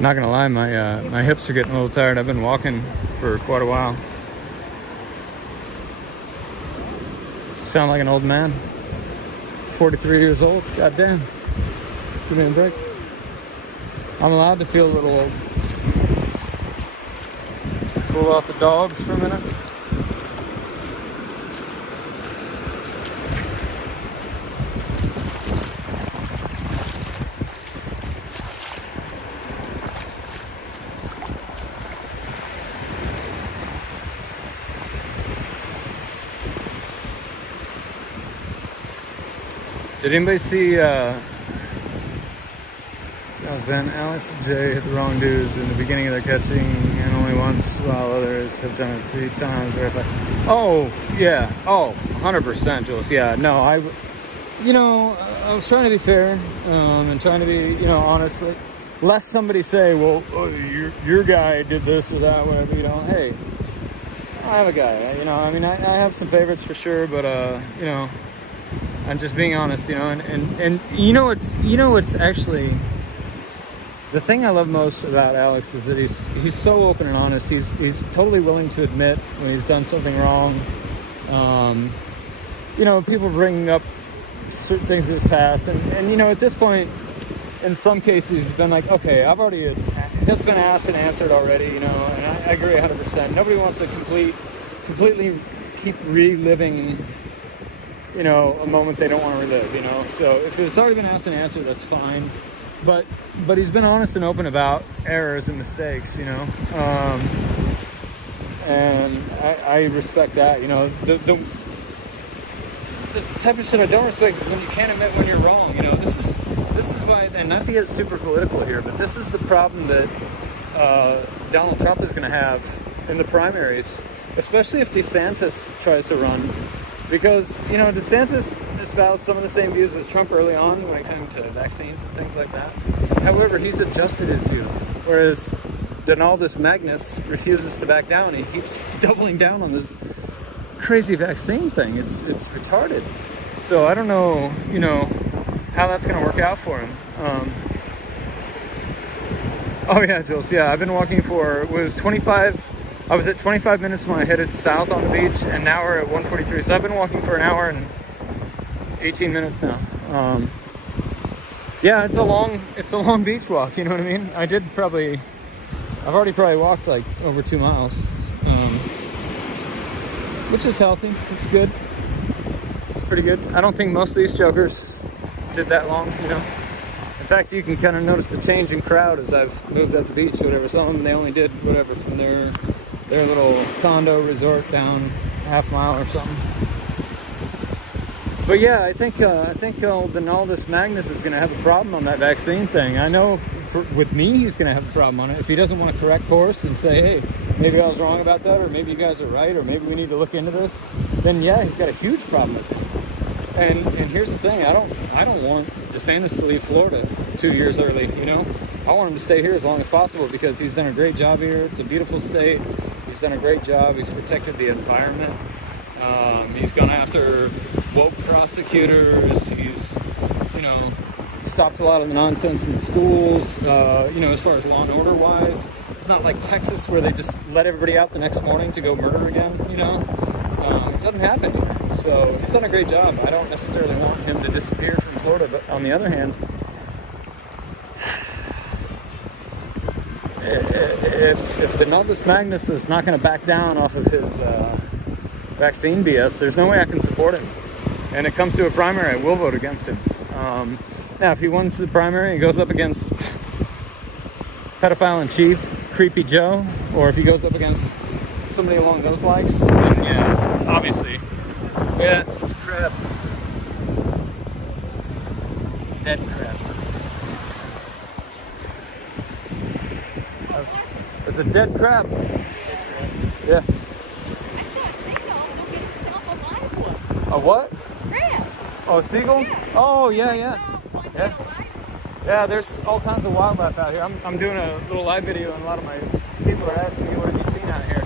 Not gonna lie, my hips are getting a little tired. I've been walking for quite a while. Sound like an old man. 43 years old. God damn. Give me a break. I'm allowed to feel a little old. Cool off the dogs for a minute. Did anybody see, that was Ben, Alex and Jay hit the wrong dudes in the beginning of their catching and only once, while others have done it 3 times. Oh, yeah. Oh, 100%, Jules. Yeah, no, I was trying to be fair and trying to be, honest. Like, lest somebody say, well, your guy did this or that, whatever, hey, I have a guy, I have some favorites for sure, but, I'm just being honest, and what's actually the thing I love most about Alex is that he's so open and honest. He's totally willing to admit when he's done something wrong. People bring up certain things in his past, and at this point, in some cases, he's been like, okay, that's been asked and answered already, and I agree 100%. Nobody wants to completely keep reliving a moment they don't want to relive, So if it's already been asked and answered, that's fine. But he's been honest and open about errors and mistakes, and I respect that. The type of shit I don't respect is when you can't admit when you're wrong. This is why, and not to get super political here, but this is the problem that Donald Trump is going to have in the primaries, especially if DeSantis tries to run. Because, DeSantis espoused some of the same views as Trump early on when it came to vaccines and things like that. However, he's adjusted his view. Whereas Donaldus Magnus refuses to back down. He keeps doubling down on this crazy vaccine thing. It's retarded. So I don't know, how that's going to work out for him. Oh yeah, Jules. Yeah, I've been walking I was at 25 minutes when I headed south on the beach, and now we're at 1:43. So I've been walking for an hour and 18 minutes now. Yeah, it's a long beach walk. You know what I mean? I've already probably walked like over 2 miles, which is healthy. It's good. It's pretty good. I don't think most of these jokers did that long. In fact, you can kind of notice the change in crowd as I've moved at the beach or whatever. Some of them, they only did whatever from their little condo resort down a half mile or something. But yeah, I think Donaldus Magnus is going to have a problem on that vaccine thing. I know with me, he's going to have a problem on it. If he doesn't want to correct course and say, hey, maybe I was wrong about that, or maybe you guys are right, or maybe we need to look into this, then yeah, he's got a huge problem with it. And here's the thing, I don't want DeSantis to leave Florida 2 years early, I want him to stay here as long as possible because he's done a great job here. It's a beautiful state. He's done a great job. He's protected the environment. He's gone after woke prosecutors. He's, stopped a lot of the nonsense in schools, as far as law and order wise. It's not like Texas where they just let everybody out the next morning to go murder again, It doesn't happen here. So he's done a great job. I don't necessarily want him to disappear from Florida, but on the other hand, if Donaldus Magnus is not going to back down off of his vaccine BS, there's no way I can support him. And it comes to a primary, I will vote against him. Now, if he wins the primary and goes up against pedophile in chief, Creepy Joe, or if he goes up against somebody along those lines, then yeah, obviously. Yeah, it's a crab. Dead crab. It's a dead crab. Yeah. I saw a seagull go get himself a live one. A what? Crab. Oh, a seagull? Yeah. Oh, yeah, yeah. Yeah. Yeah, there's all kinds of wildlife out here. I'm doing a little live video, and a lot of my people are asking me, what have you seen out here?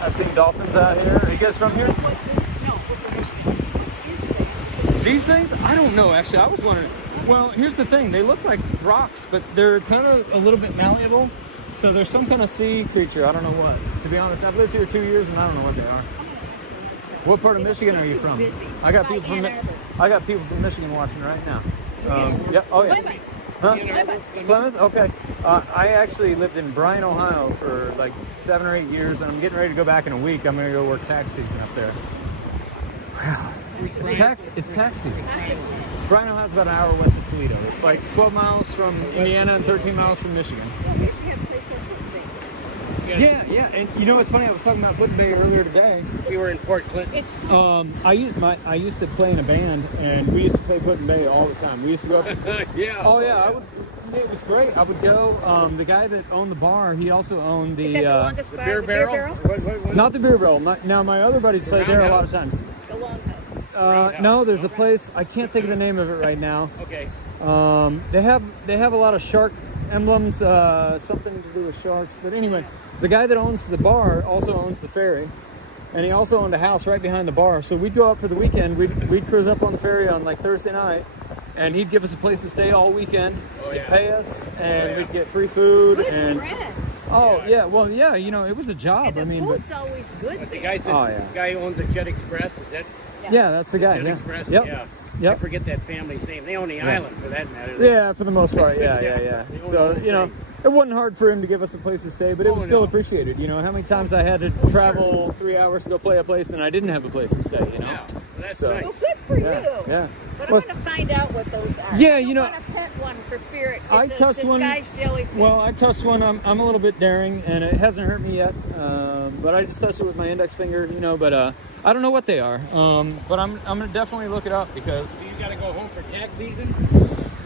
I've seen dolphins out here. Are you guys from here? These things? I don't know, actually. I was wondering. Well, here's the thing. They look like rocks, but they're kind of a little bit malleable. So there's some kind of sea creature. I don't know what. To be honest, I've lived here 2 years, and I don't know what they are. What part of Michigan are you from? I got people from Michigan watching right now. Yep. Oh yeah. Huh? Plymouth? Okay. I actually lived in Bryan, Ohio for like 7 or 8 years, and I'm getting ready to go back in a week. I'm going to go work tax season up there. Wow. It's tax season. Bryan, Ohio is about an hour west of Toledo. It's like 12 miles from Indiana and 13 miles from Michigan. Yeah, and you know what's funny? I was talking about Wood Bay earlier today. We were in Port Clinton. I used to play in a band, and we used to play Wood Bay all the time. We used to go. Yeah. Oh yeah, it was great. I would go. The guy that owned the bar, he also owned the. Is that the longest bar? Beer Barrel? What? Not the Beer Barrel. My other buddies played there a lot of times. The Longhouse. No, there's a place. I can't think of the name of it right now. Okay. They have a lot of shark emblems, something to do with sharks. But anyway, the guy that owns the bar also owns the ferry, and he also owned a house right behind the bar. So we'd go up for the weekend. We'd cruise up on the ferry on like Thursday night, and he'd give us a place to stay all weekend. He'd pay us, and we'd get free food. Good And friends. oh yeah, well yeah, you know, it was a job. And the but food's always good. But the there. guy said, the guy who owns the Jet Express, is that yeah, that's the guy. Jet Yeah. Express? Yep. Yeah. Yep. I forget that family's name. They own the island, for that matter. Yeah, for the most part, yeah. So, you know, it wasn't hard for him to give us a place to stay, but it was still appreciated. You know, how many times I had to travel 3 hours to go play a place and I didn't have a place to stay, you know? Yeah, well, that's So- nice. Well, good for you. Yeah. But I Well, want to find out what those are. Yeah, I you know- want to pet one for fear it's I a touched one- disguised jellyfish. Well, I touched one. I'm a little bit daring, and it hasn't hurt me yet. But I just touched it with my index finger, you know. But I don't know what they are. But I'm gonna definitely look it up because So you got to go home for tax season?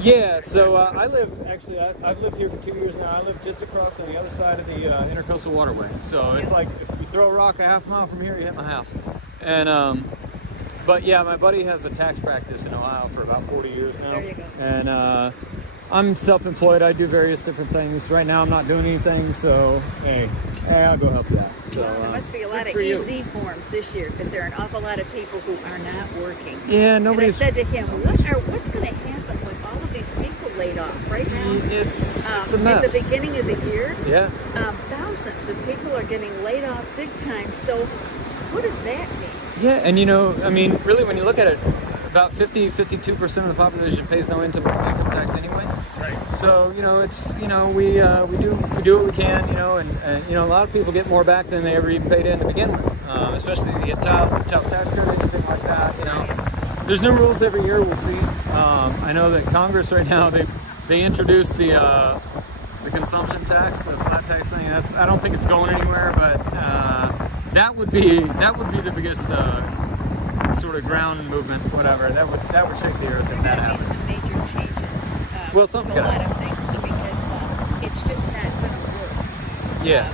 yeah. So I've lived here for 2 years now. I live just across on the other side of the Intercoastal Waterway. So it's like if you throw a rock a half mile from here, you hit my house. And but yeah, my buddy has a tax practice in Ohio for about 40 years now. There you go. And I'm self-employed. I do various different things. Right now, I'm not doing anything, so hey, I'll go help you out. So There must be a lot of for you. EZ forms this year because there are an awful lot of people who are not working. yeah, And I nobody's. said to him, what's going to happen with all of these people laid off right now? It's a mess. At the beginning of the year, Yeah. thousands of people are getting laid off big time. So what does that mean? Yeah, and you know, I mean, really, when you look at it, about 52% of the population pays no income tax anyway. Right. So you know, it's we do what we can, you know, and you know, a lot of people get more back than they ever even paid in to begin with, especially the child tax credit, anything like that. You know, there's new rules every year. We'll see. I know that Congress right now they introduced the consumption tax, the flat tax thing. I don't think it's going anywhere, but that would be the biggest sort of ground movement, whatever. That would shake the earth if that There'll be happened. some major changes. Well, something's with a gotta lot of things because it's just not going to work. Yeah.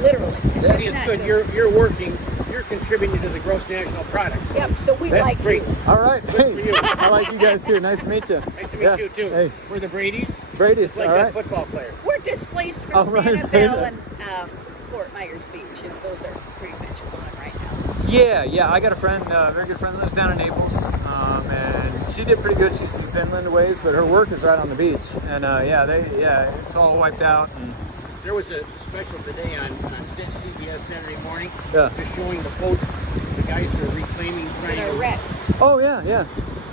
Literally, it's That just is not good. gonna You're working. You're contributing to the gross national product. Yep. So we That's like great. you. All right. Hey, for you. I like you guys too. Nice to meet you. Nice to meet Yeah. you too. Hey, We're the Brady's. Brady's. Like All that right. football player. We're displaced from All right, Sanibel Brenda. and Fort Myers Beach, and those are pretty much on right now. Yeah. I got a friend, a very good friend, that lives down in Naples, and she did pretty good. She's in Finland a ways, but her work is right on the beach, and it's all wiped out. And There was a special today on CBS Saturday morning, Yeah. just showing the boats, the guys that are reclaiming, trying They're to wrecked. oh yeah.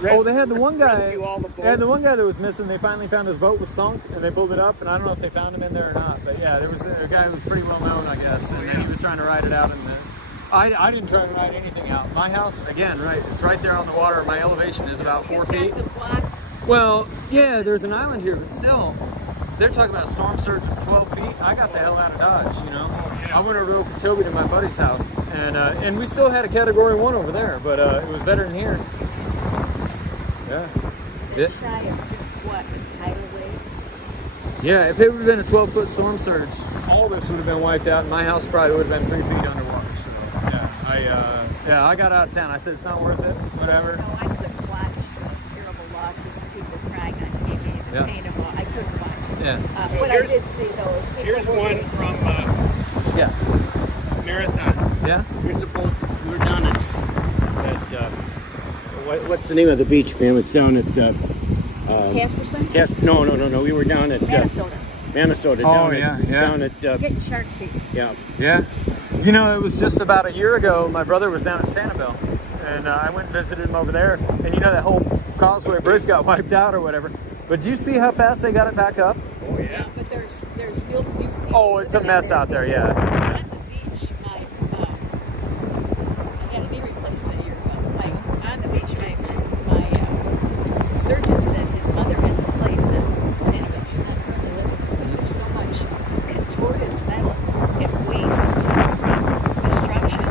Oh, they had the one guy. rescue all the They had the boats. one guy that was missing. They finally found his boat was sunk, and they pulled it up. And I don't know if they found him in there or not. But yeah, there was a guy who was pretty well known, I guess, and he was trying to ride it out. And I didn't try to ride anything out. My house, again, right? It's right there on the water. My elevation is about 4 feet. Got the block. Well, yeah, there's an island here, but still, they're talking about a storm surge of 12 feet. I got the hell out of Dodge, you know. I went over to Okeechobee to my buddy's house, and we still had a Category 1 over there, but it was better than here. Yeah. The Yeah. shy of this, what, the tidal wave? Yeah, if it would have been a 12-foot storm surge, all this would have been wiped out, and my house probably would have been 3 feet underwater. So, yeah, I got out of town. I said, it's not worth it, whatever. No, I couldn't watch terrible losses and people crying on TV, the Yeah. pain of all. I couldn't watch it. Yeah. What I did see, though, is people Here's were one getting- from Yeah. Marathon. Yeah? Here's a boat. We were down at what's the name of the beach, ma'am? It's down at Casperson? No. We were down at Minnesota. Minnesota. Oh, Down yeah, at, yeah. Down at Getting shark teeth. yeah. Yeah. You know, it was just about a year ago, my brother was down at Sanibel, and I went and visited him over there, and you know that whole Causeway Bridge got wiped out or whatever. But do you see how fast they got it back up? Oh yeah. But there's still few people. Oh, it's a mess out there, yeah. On the beach, I had a knee replacement a year ago. On the beach, my surgeon said his mother has a place that Sanibel, she's not currently living, but there's so much contorted metal and waste from destruction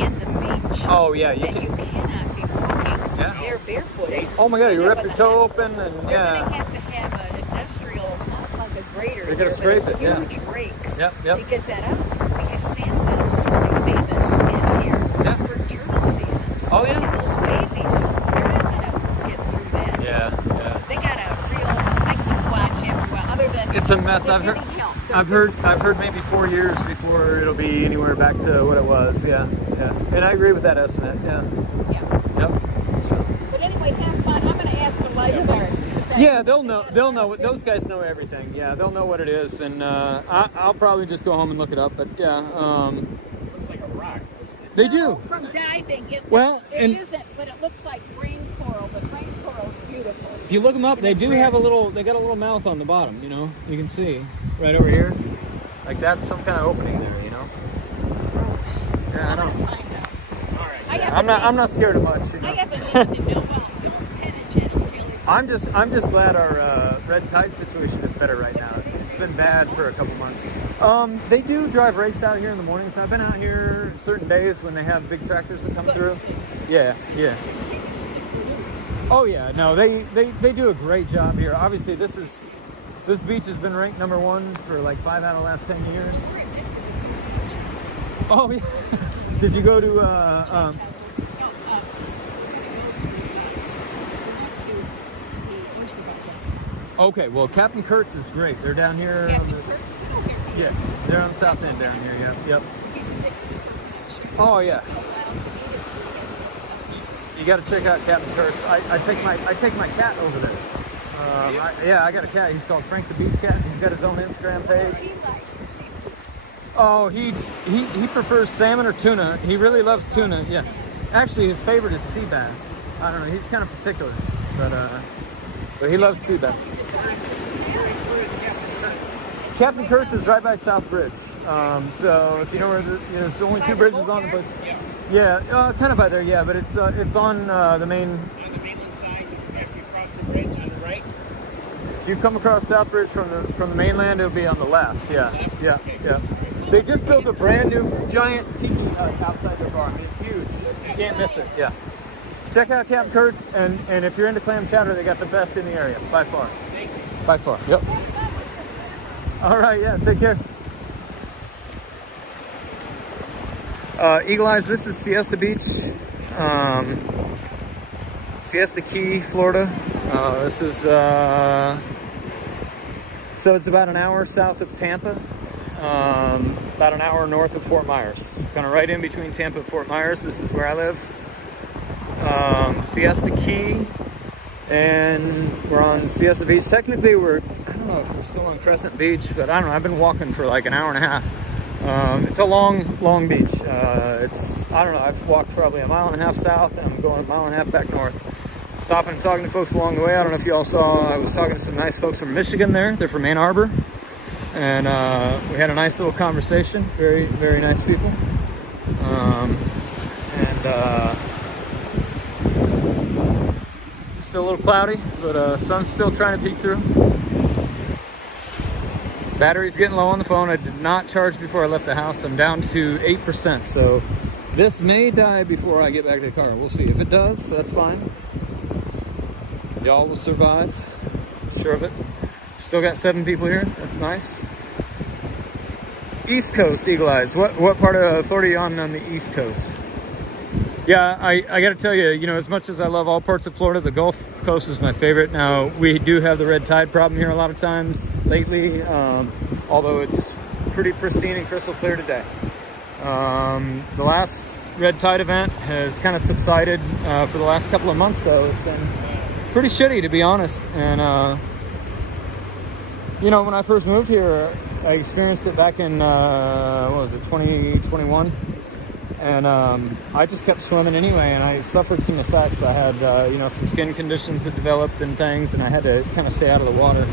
in the beach Oh, yeah, that you cannot be walking Yeah. there barefooted. Oh my God, you They're rip your toe open, and They're going to yeah. have to have an industrial, not like a grater. They're gonna there, but scrape it, yeah. Huge rakes Yep. to get that out. Because Sanibel is really famous is here Yeah. for turtle season. Oh, yeah. And those babies, they're not going to get through that. Yeah. They got a real, I keep watching after a while, other than It's a mess. they're I've heard, getting help. I've heard maybe 4 years before it'll be anywhere back to what it was. Yeah. And I agree with that estimate. Yeah. Yeah. Yep. So. But anyway, have fun. I'm going to ask the lifeguard. Yeah, they'll know. Those guys know everything. Yeah, they'll know what it is, and I'll probably just go home and look it up. But yeah, Looks like a rock. they do. From diving, Well, it and- isn't, but it looks like rain coral. But rain coral's beautiful. If you look them up, they do have a little. They got a little mouth on the bottom. You know, you can see right over here. Like that's some kind of opening there. You know. Gross. Yeah, I don't. Find out. All right. I'm not scared of much. You I know. have a need to know about Penn and Jenny Kelly. I'm just glad our red tide situation is better right now. It's been bad for a couple months. They do drive race out here in the mornings. I've been out here certain days when they have big tractors that come through. Yeah. Oh yeah, no, they do a great job here. Obviously, this beach has been ranked #1 for like 5 out of the last 10 years. Oh yeah. Did you go to Okay, well, Captain Kurtz is great. They're down here. Yes, they're on the south end down here. Yep. Oh yeah. You got to check out Captain Kurtz. I take my cat over there. I got a cat. He's called Frank the Beach Cat. He's got his own Instagram page. Oh, he prefers salmon or tuna. He really loves tuna. Yeah. Actually, his favorite is sea bass. I don't know. He's kind of particular, but he loves sea bass. Captain Kurtz is right by South Bridge. So if you know where there's only 2 bridges on the place. Yeah, kind of by there. Yeah, but it's on the main. On the mainland side, after you cross the bridge on the right. If you come across South Bridge from the mainland, it'll be on the left. Yeah. They just built a brand new giant tiki hut outside their bar. I mean, it's huge. You can't miss it. Yeah. Check out Captain Kurtz, and if you're into clam chowder, they got the best in the area by far. By far. Yep. All right. Yeah. Take care. Eagle Eyes. This is Siesta Beach, Siesta Key, Florida. This is so it's about an hour south of Tampa, about an hour north of Fort Myers, kind of right in between Tampa and Fort Myers. This is where I live. Siesta Key, and we're on Siesta Beach. Technically, I don't know if we're still on Crescent Beach, but I don't know. I've been walking for like an hour and a half. It's a long beach. I don't know. I've walked probably a mile and a half south, and I'm going a mile and a half back north. stopping and talking to folks along the way. I don't know if you all saw, I was talking to some nice folks from Michigan there. They're from Ann Arbor. And we had a nice little conversation. Very, very nice people. Still a little cloudy, but sun's still trying to peek through. Battery's getting low on the phone. I did not charge before I left the house. I'm down to 8%, so this may die before I get back to the car. We'll see. If it does, that's fine. Y'all will survive. Sure of it. Still got 7 people here. That's nice. East Coast, Eagle Eyes. What part of Florida are you on the East Coast? Yeah, I got to tell you, you know, as much as I love all parts of Florida, the Gulf Coast is my favorite. Now, we do have the red tide problem here a lot of times lately, although it's pretty pristine and crystal clear today. The last red tide event has kind of subsided for the last couple of months, though. It's been pretty shitty, to be honest. And, you know, when I first moved here, I experienced it back in, 2021? And I just kept swimming anyway, and I suffered some effects. I had, you know, some skin conditions that developed and things, and I had to kind of stay out of the water.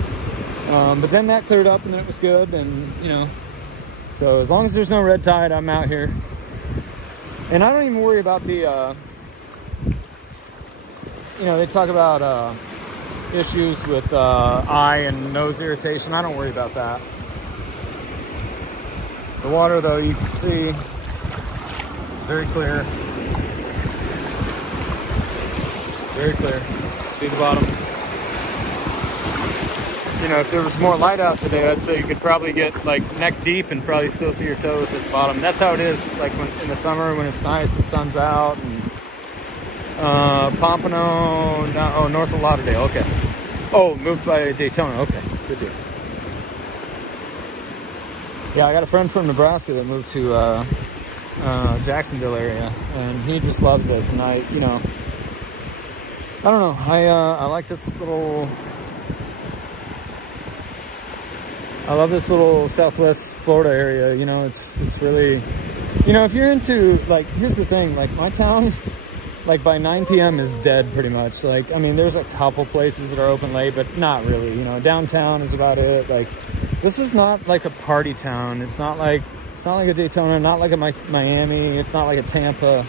But then that cleared up, and then it was good, and, you know. So as long as there's no red tide, I'm out here. And I don't even worry about the, you know, they talk about issues with eye and nose irritation. I don't worry about that. The water, though, you can see, very clear. Very clear. See the bottom. You know, if there was more light out today, I'd say you could probably get like neck deep and probably still see your toes at the bottom. That's how it is, like when, in the summer when it's nice, the sun's out. And Pompano, North of Lauderdale. Okay. Oh, moved by Daytona. Okay, good deal. Yeah, I got a friend from Nebraska that moved to Jacksonville area, and he just loves it. And I don't know, I like this little, I love this little Southwest Florida area. You know, it's really, you know, if you're into, like, here's the thing, like my town, like by 9 p.m. is dead pretty much. Like, I mean, there's a couple places that are open late, but not really, you know, downtown is about it. Like, this is not like a party town. It's not like a Daytona, not like a Miami. It's not like a Tampa.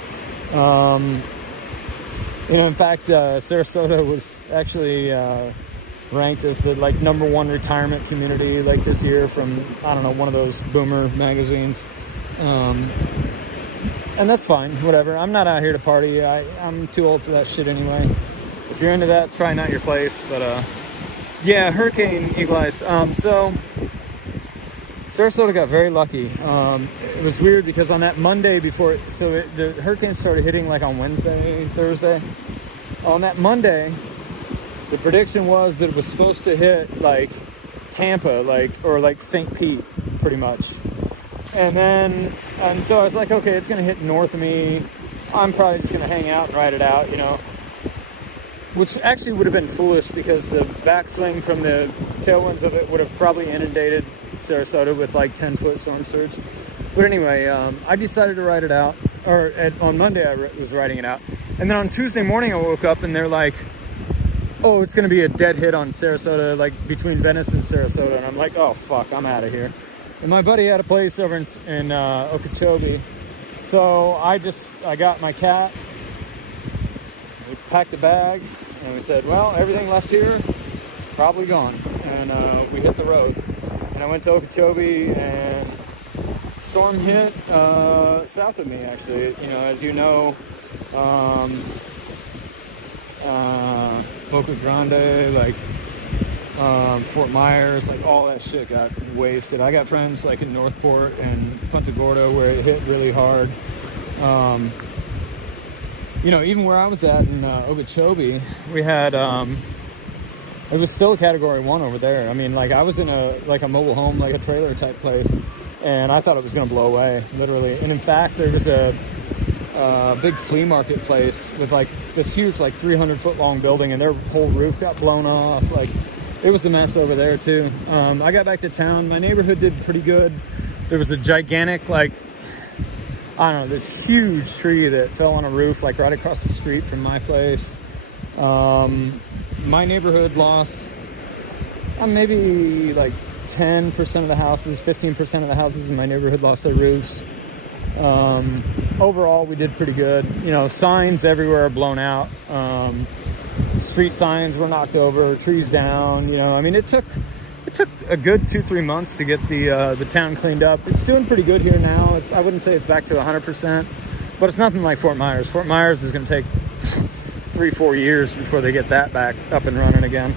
You know, in fact, Sarasota was actually ranked as the like #1 retirement community like this year from, I don't know, one of those boomer magazines. And that's fine, whatever. I'm not out here to party. I'm too old for that shit anyway. If you're into that, it's probably not your place. But yeah, Hurricane Eagle Eyes. So Sarasota got very lucky. It was weird because on that Monday before, the hurricane started hitting like on Wednesday, Thursday. On that Monday, the prediction was that it was supposed to hit like Tampa, or St. Pete, pretty much. And so I was like, okay, it's gonna hit north of me. I'm probably just gonna hang out and ride it out, you know. Which actually would have been foolish because the backswing from the tailwinds of it would have probably inundated Sarasota with like 10-foot storm surge. But anyway, I decided to ride it out. On Monday I was riding it out. And then on Tuesday morning I woke up and they're like, oh, it's going to be a dead hit on Sarasota, like between Venice and Sarasota. And I'm like, oh, fuck, I'm out of here. And my buddy had a place over in Okeechobee. So I got my cat, we packed a bag, and we said, well, everything left here is probably gone. And we hit the road. And I went to Okeechobee, and storm hit south of me, actually. You know, as you know, Boca Grande, like Fort Myers, like all that shit got wasted. I got friends like in Northport and Punta Gorda where it hit really hard. You know, even where I was at in Okeechobee, we had, it was still a Category 1 over there. I mean, like I was in a mobile home, like a trailer type place, and I thought it was going to blow away, literally. And in fact, there was a big flea market place with like this huge, like 300-foot long building, and their whole roof got blown off. Like, it was a mess over there too. I got back to town. My neighborhood did pretty good. There was a gigantic, like, I don't know, this huge tree that fell on a roof, like right across the street from my place. My neighborhood lost maybe like 10% of the houses, 15% of the houses in my neighborhood lost their roofs. Overall, we did pretty good. You know, signs everywhere are blown out. Street signs were knocked over, trees down. You know, I mean, it took a good 2-3 months to get the town cleaned up. It's doing pretty good here now. I wouldn't say it's back to 100%, but it's nothing like Fort Myers. Fort Myers is going to take 3-4 years before they get that back up and running again,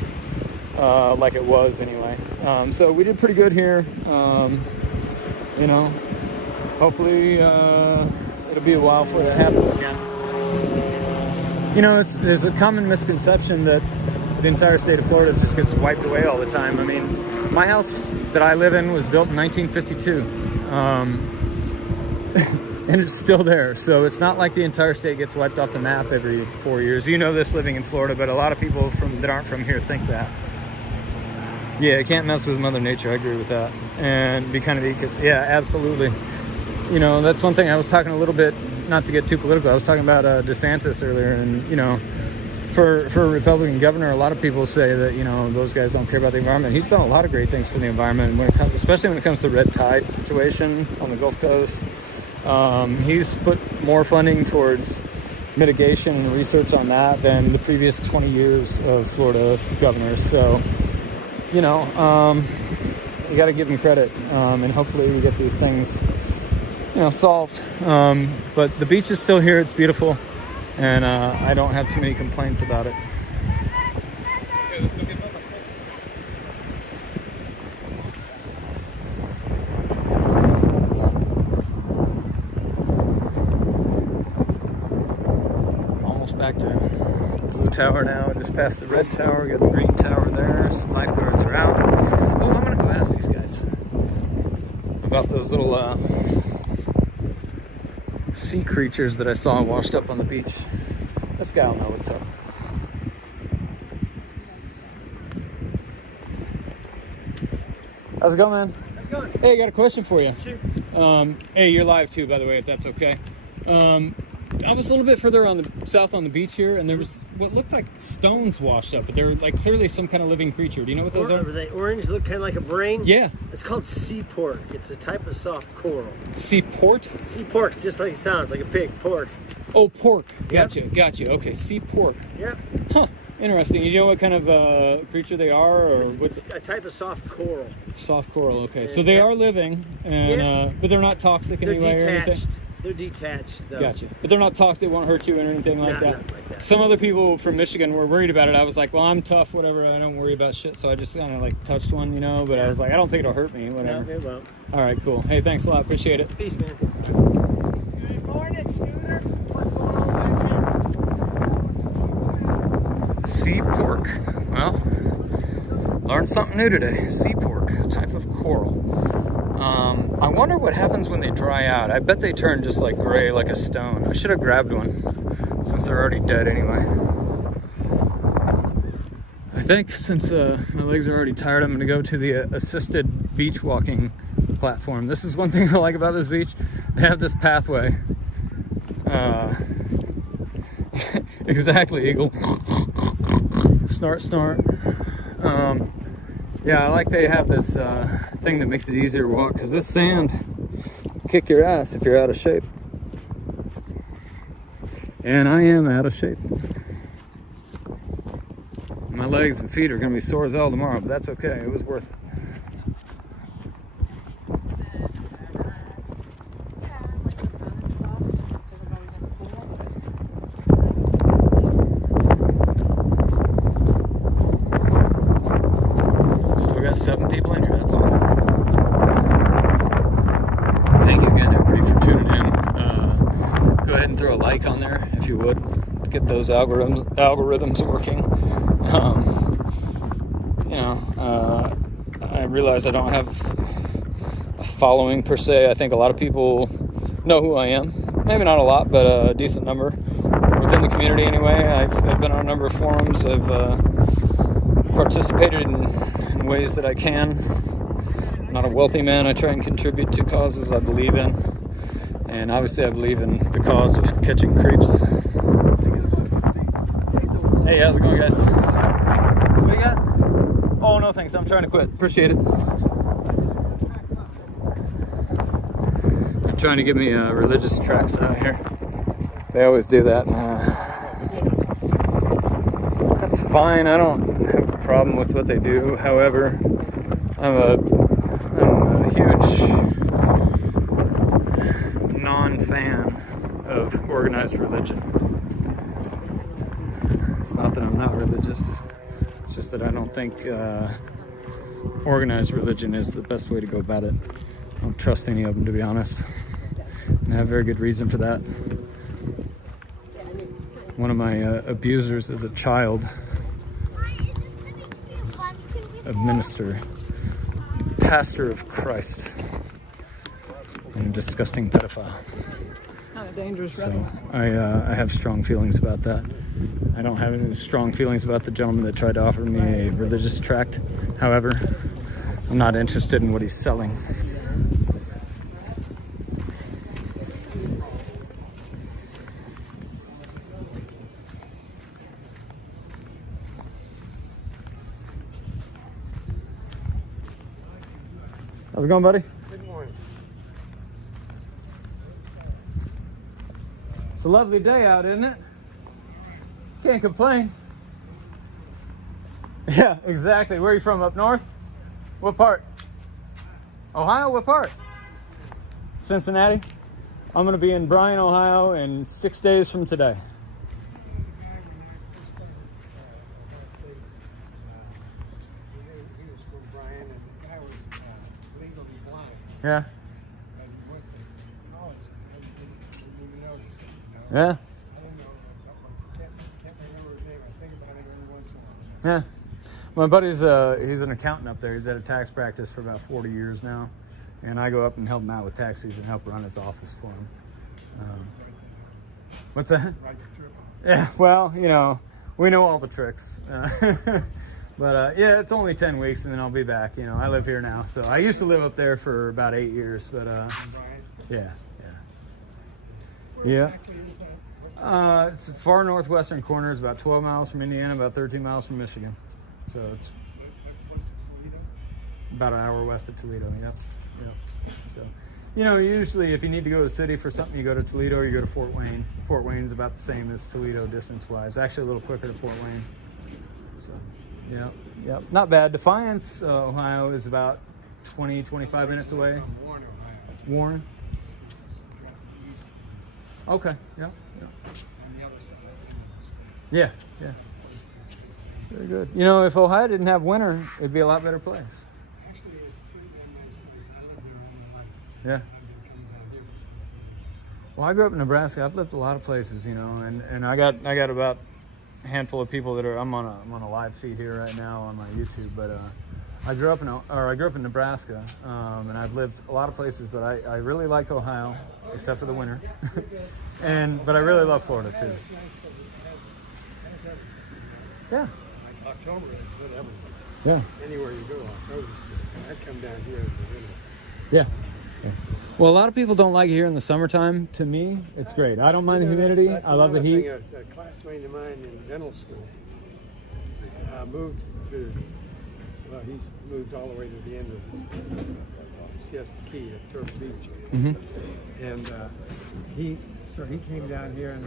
like it was anyway. So we did pretty good here. You know, hopefully it'll be a while before that happens again. You know, there's a common misconception that the entire state of Florida just gets wiped away all the time. I mean, my house that I live in was built in 1952, and it's still there. So it's not like the entire state gets wiped off the map every 4 years. You know this living in Florida, but a lot of people that aren't from here think that. Yeah, you can't mess with Mother Nature. I agree with that. And be kind of ecos. Yeah, absolutely. You know, that's one thing I was talking a little bit, not to get too political, I was talking about DeSantis earlier, and, you know, for a Republican governor, a lot of people say that, you know, those guys don't care about the environment. He's done a lot of great things for the environment, especially when it comes to the red tide situation on the Gulf Coast. He's put more funding towards mitigation and research on that than the previous 20 years of Florida governors. So, you know, you got to give him credit, and hopefully we get these things, you know, solved. But the beach is still here. It's beautiful, and I don't have too many complaints about it. Almost back to Blue Tower now. I just passed the red tower. We got the green tower there. Some lifeguards are out. Oh, I'm gonna go ask these guys about those little sea creatures that I saw washed up on the beach. This guy will know what's up. How's it going, man? How's it going? Hey, I got a question for you. Shoot. Hey, you're live too, by the way, if that's okay. I was a little bit further on the south on the beach here, and there was what looked like stones washed up, but they were like clearly some kind of living creature. Do you know what those are? They orange, look kind of like a brain. Yeah. It's called sea pork. It's a type of soft coral. Sea port? Sea pork, just like it sounds, like a pig, pork. Oh, pork. Yep. Gotcha. Okay, sea pork. Yep. Huh. Interesting. You know what kind of creature they are, or what? It's a type of soft coral. Soft coral. Okay, so they are living, and but they're not toxic in any way or anything. They're detached, though. Gotcha. But they're not toxic, they won't hurt you or anything like that. Not like that. Some other people from Michigan were worried about it. I was like, well, I'm tough, whatever. I don't worry about shit. So I just kind of like touched one, you know, but I was like, I don't think it'll hurt me, whatever. No, it won't. All right, cool. Hey, thanks a lot. Appreciate it. Peace, man. Good morning, Scooter. What's going on back there? Sea pork. Well, learned something new today. Sea pork, a type of coral. I wonder what happens when they dry out. I bet they turn just like gray, like a stone. I should have grabbed one since they're already dead anyway. I think since my legs are already tired, I'm going to go to the assisted beach walking platform. This is one thing I like about this beach. They have this pathway. Exactly, eagle. Snort, snort. Yeah, I like they have this thing that makes it easier to walk, because this sand will kick your ass if you're out of shape. And I am out of shape. My legs and feet are going to be sore as hell tomorrow, but that's okay. It was worth it. Still got 7 people in here. That's awesome. Thank you again, everybody, for tuning in. Go ahead and throw a like on there if you would, to get those algorithms working. You know, I realize I don't have a following per se. I think a lot of people know who I am. Maybe not a lot, but a decent number within the community anyway. I've been on a number of forums. I've participated in ways that I can. I'm not a wealthy man. I try and contribute to causes I believe in. And obviously I believe in the cause of catching creeps. Hey, how's it going, guys? What do you got? Oh, no thanks. I'm trying to quit. Appreciate it. They're trying to give me religious tracts out here. They always do that. That's fine. I don't have a problem with what they do. However, I'm a huge non-fan of organized religion. It's not that I'm not religious. It's just that I don't think organized religion is the best way to go about it. I don't trust any of them, to be honest. And I have very good reason for that. One of my abusers as a child was a minister, pastor of Christ, and a disgusting pedophile. Kind of dangerous, So I have strong feelings about that. I don't have any strong feelings about the gentleman that tried to offer me a religious tract. However, I'm not interested in what he's selling. How's it going, buddy? Good morning. It's a lovely day out, isn't it? Can't complain. Yeah, exactly. Where are you from? Up north? What part? Ohio? What part? Cincinnati? I'm going to be in Bryan, Ohio in 6 days from today. He was from Bryan, and the guy was legally blind. Yeah. But he went to college and didn't notice it. Yeah. I don't know. Can't remember his name. I think about it every once in a while. Yeah. My buddy's he's an accountant up there. He's at a tax practice for about 40 years now. And I go up and help him out with taxes and help run his office for him. What's that? Right the trip. Yeah, well, you know, we know all the tricks. But yeah, it's only 10 weeks and then I'll be back. You know, I live here now. So I used to live up there for about 8 years. But Bryan. yeah. Where Yeah. exactly is that? It's the far northwestern corner. It's about 12 miles from Indiana, about 13 miles from Michigan. So it's What's Toledo? about an hour west of Toledo. Yep. So, you know, usually if you need to go to the city for something, you go to Toledo or you go to Fort Wayne. Fort Wayne's about the same as Toledo distance-wise. Actually, a little quicker to Fort Wayne. So, yeah. Not bad. Defiance, Ohio, is about 20, 25 minutes away. From Warren, Ohio. Warren. East Okay. Yeah. on the other side of the state. Yeah. Very good. You know, if Ohio didn't have winter, it'd be a lot better place. Actually, it's a pretty damn nice place. I lived there all my life. Yeah. I've been coming down here for 20 years. Well, I grew up in Nebraska. I've lived a lot of places, you know, and I got about a handful of people that are. I'm on a live feed here right now on my YouTube, but I grew up in Nebraska, and I've lived a lot of places, but I really like Ohio, except for the winter, but I really love Florida too. It's nice because it has everything. Yeah. Like October is good everywhere. Yeah. Anywhere you go, October's good. And I come down here in the winter. Yeah. Well, a lot of people don't like it here in the summertime. To me, it's great. I don't mind the humidity. That's I love the another heat. thing. A classmate of mine in dental school moved to, well, he's moved all the way to the end of this Siesta Key at Turtle Beach. Mhm. And he came down here, and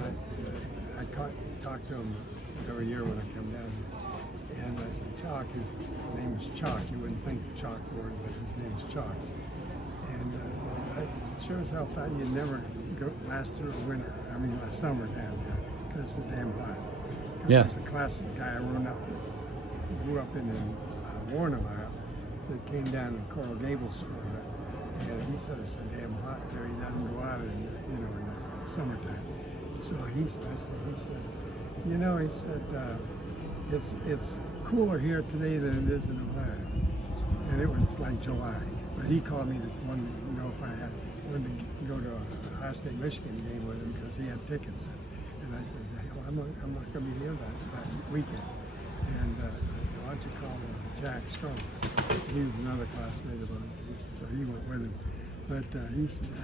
I talked to him every year when I come down here. And I said, Chalk, his name is Chalk. You wouldn't think chalkboard, but his name is Chalk. And I said, it sure as hell thought you'd never last through a winter. I mean, a summer down here, because it's so damn hot. Yeah. There's a class guy I grew up in Warren, Ohio, that came down to Coral Gables for it. And he said it's so damn hot there, he doesn't go out in the summertime. So he said, it's cooler here today than it is in Ohio. And it was like July. But he called me to wanted to know if I wanted to go to a Ohio State Michigan game with him because he had tickets. And I said, hell, I'm not going to be here that weekend. And I said, why don't you call Jack Strong? He was another classmate of mine, so he went with him. But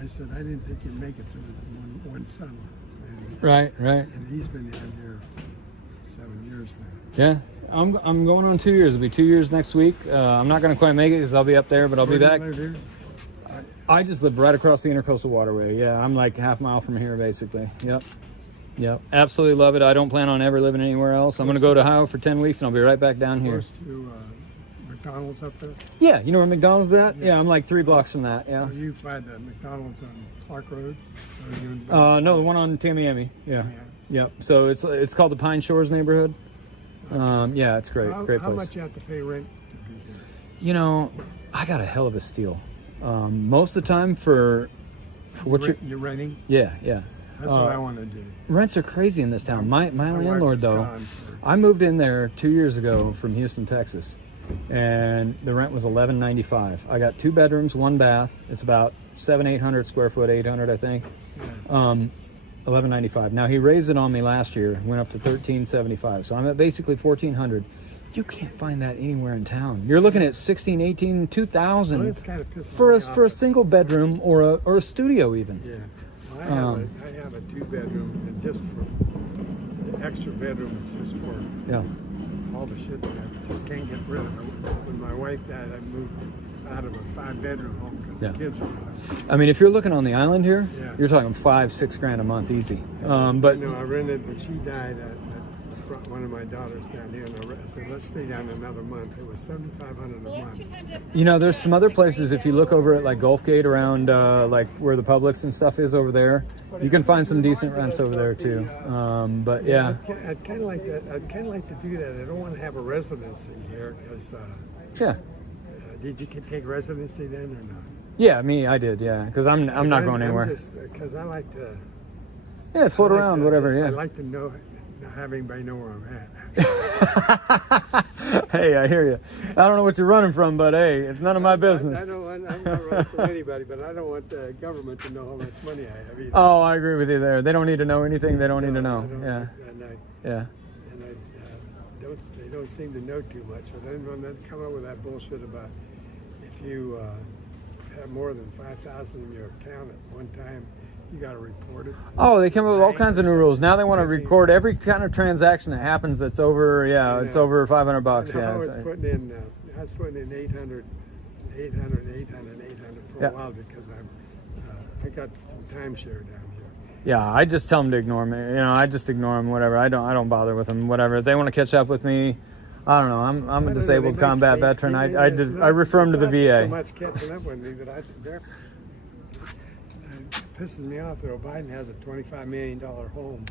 I said, I didn't think you'd make it through one summer. And Right. And he's been down here 7 years now. Yeah, I'm going on 2 years. It'll be 2 years next week. I'm not going to quite make it because I'll be up there, but I'll be Where back. do you live here? I just live right across the Intercoastal Waterway. Yeah, I'm like half mile from here, basically. Yep. Absolutely love it. I don't plan on ever living anywhere else. I'm going to go to Ohio for 10 weeks, and I'll be right back down here. Close to McDonald's up there? Yeah, you know where McDonald's is at? Yeah. Yeah, I'm like 3 blocks from that. Yeah. Are you by the McDonald's on Clark Road? Or are you in- No, the one on Tamiami. Yeah. Yeah. Yep. So it's called the Pine Shores neighborhood. Yeah, it's great. Great How place. much you have to pay rent to be here? You know, I got a hell of a steal. Most of the time for what You're renting? yeah. That's what I want to do. Rents are crazy in this town. My My wife landlord was though, gone for- I moved in there 2 years ago from Houston, Texas, and the rent was $11.95. I got 2 bedrooms, 1 bath. It's about 800 square foot, 800 I think. $11.95. Now he raised it on me last year, went up to $13.75. So I'm at basically $1,400. You can't find that anywhere in town. You're looking at $16, $18, Well, $2,000 it's kind of pissing for me a off. for a single bedroom or a studio even. Yeah. Well, I have a 2-bedroom, and just for the extra bedroom is just for Yeah. all the shit that I just can't get rid of. When my wife died, I moved out of a 5-bedroom home because Yeah. the kids were gone. I mean, if you're looking on the island here, Yeah. you're talking $5-6 grand a month easy. But No, I rented when she died. I brought one of my daughters down here, and I said, "Let's stay down another month." It was $7,500 a month. you know, there's some other places. If you look over at like Gulf Gate around like where the Publix and stuff is over there, you can find some decent rents over there too. But yeah, I'd kind of like that. I'd kind of like to do that. I don't want to have a residency here because. yeah, Did you take residency then or not? yeah. Me, I did. Yeah, because I'm not going anywhere. Because I like to. Yeah, float I like around, to whatever. I Yeah. like to know, have everybody know where I'm at. Hey, I hear you. I don't know what you're running from, but hey, it's none of my business. I'm not running from anybody, but I don't want the government to know how much money I have either. Oh, I agree with you there. They don't need to know anything they don't need to know. I don't- Yeah, yeah. They don't seem to know too much. But then when they come up with that bullshit about if you have more than 5,000 in your account at one time, you got to report it. Oh, they came up with all kinds of new rules. Now they want to record every kind of transaction that happens that's over. Yeah, it's over $500. And Yeah. I was it's- putting in 800 for Yeah. a while because I got some timeshare down here. Yeah, I just tell them to ignore me. You know, I just ignore them. Whatever. I don't bother with them. Whatever. If they want to catch up with me, I don't know. I'm a I don't know, disabled they combat make- veteran. they- I it's just not- I refer them to the it's VA. not so much catching up with me, but it pisses me off. Though Biden has a $25 million home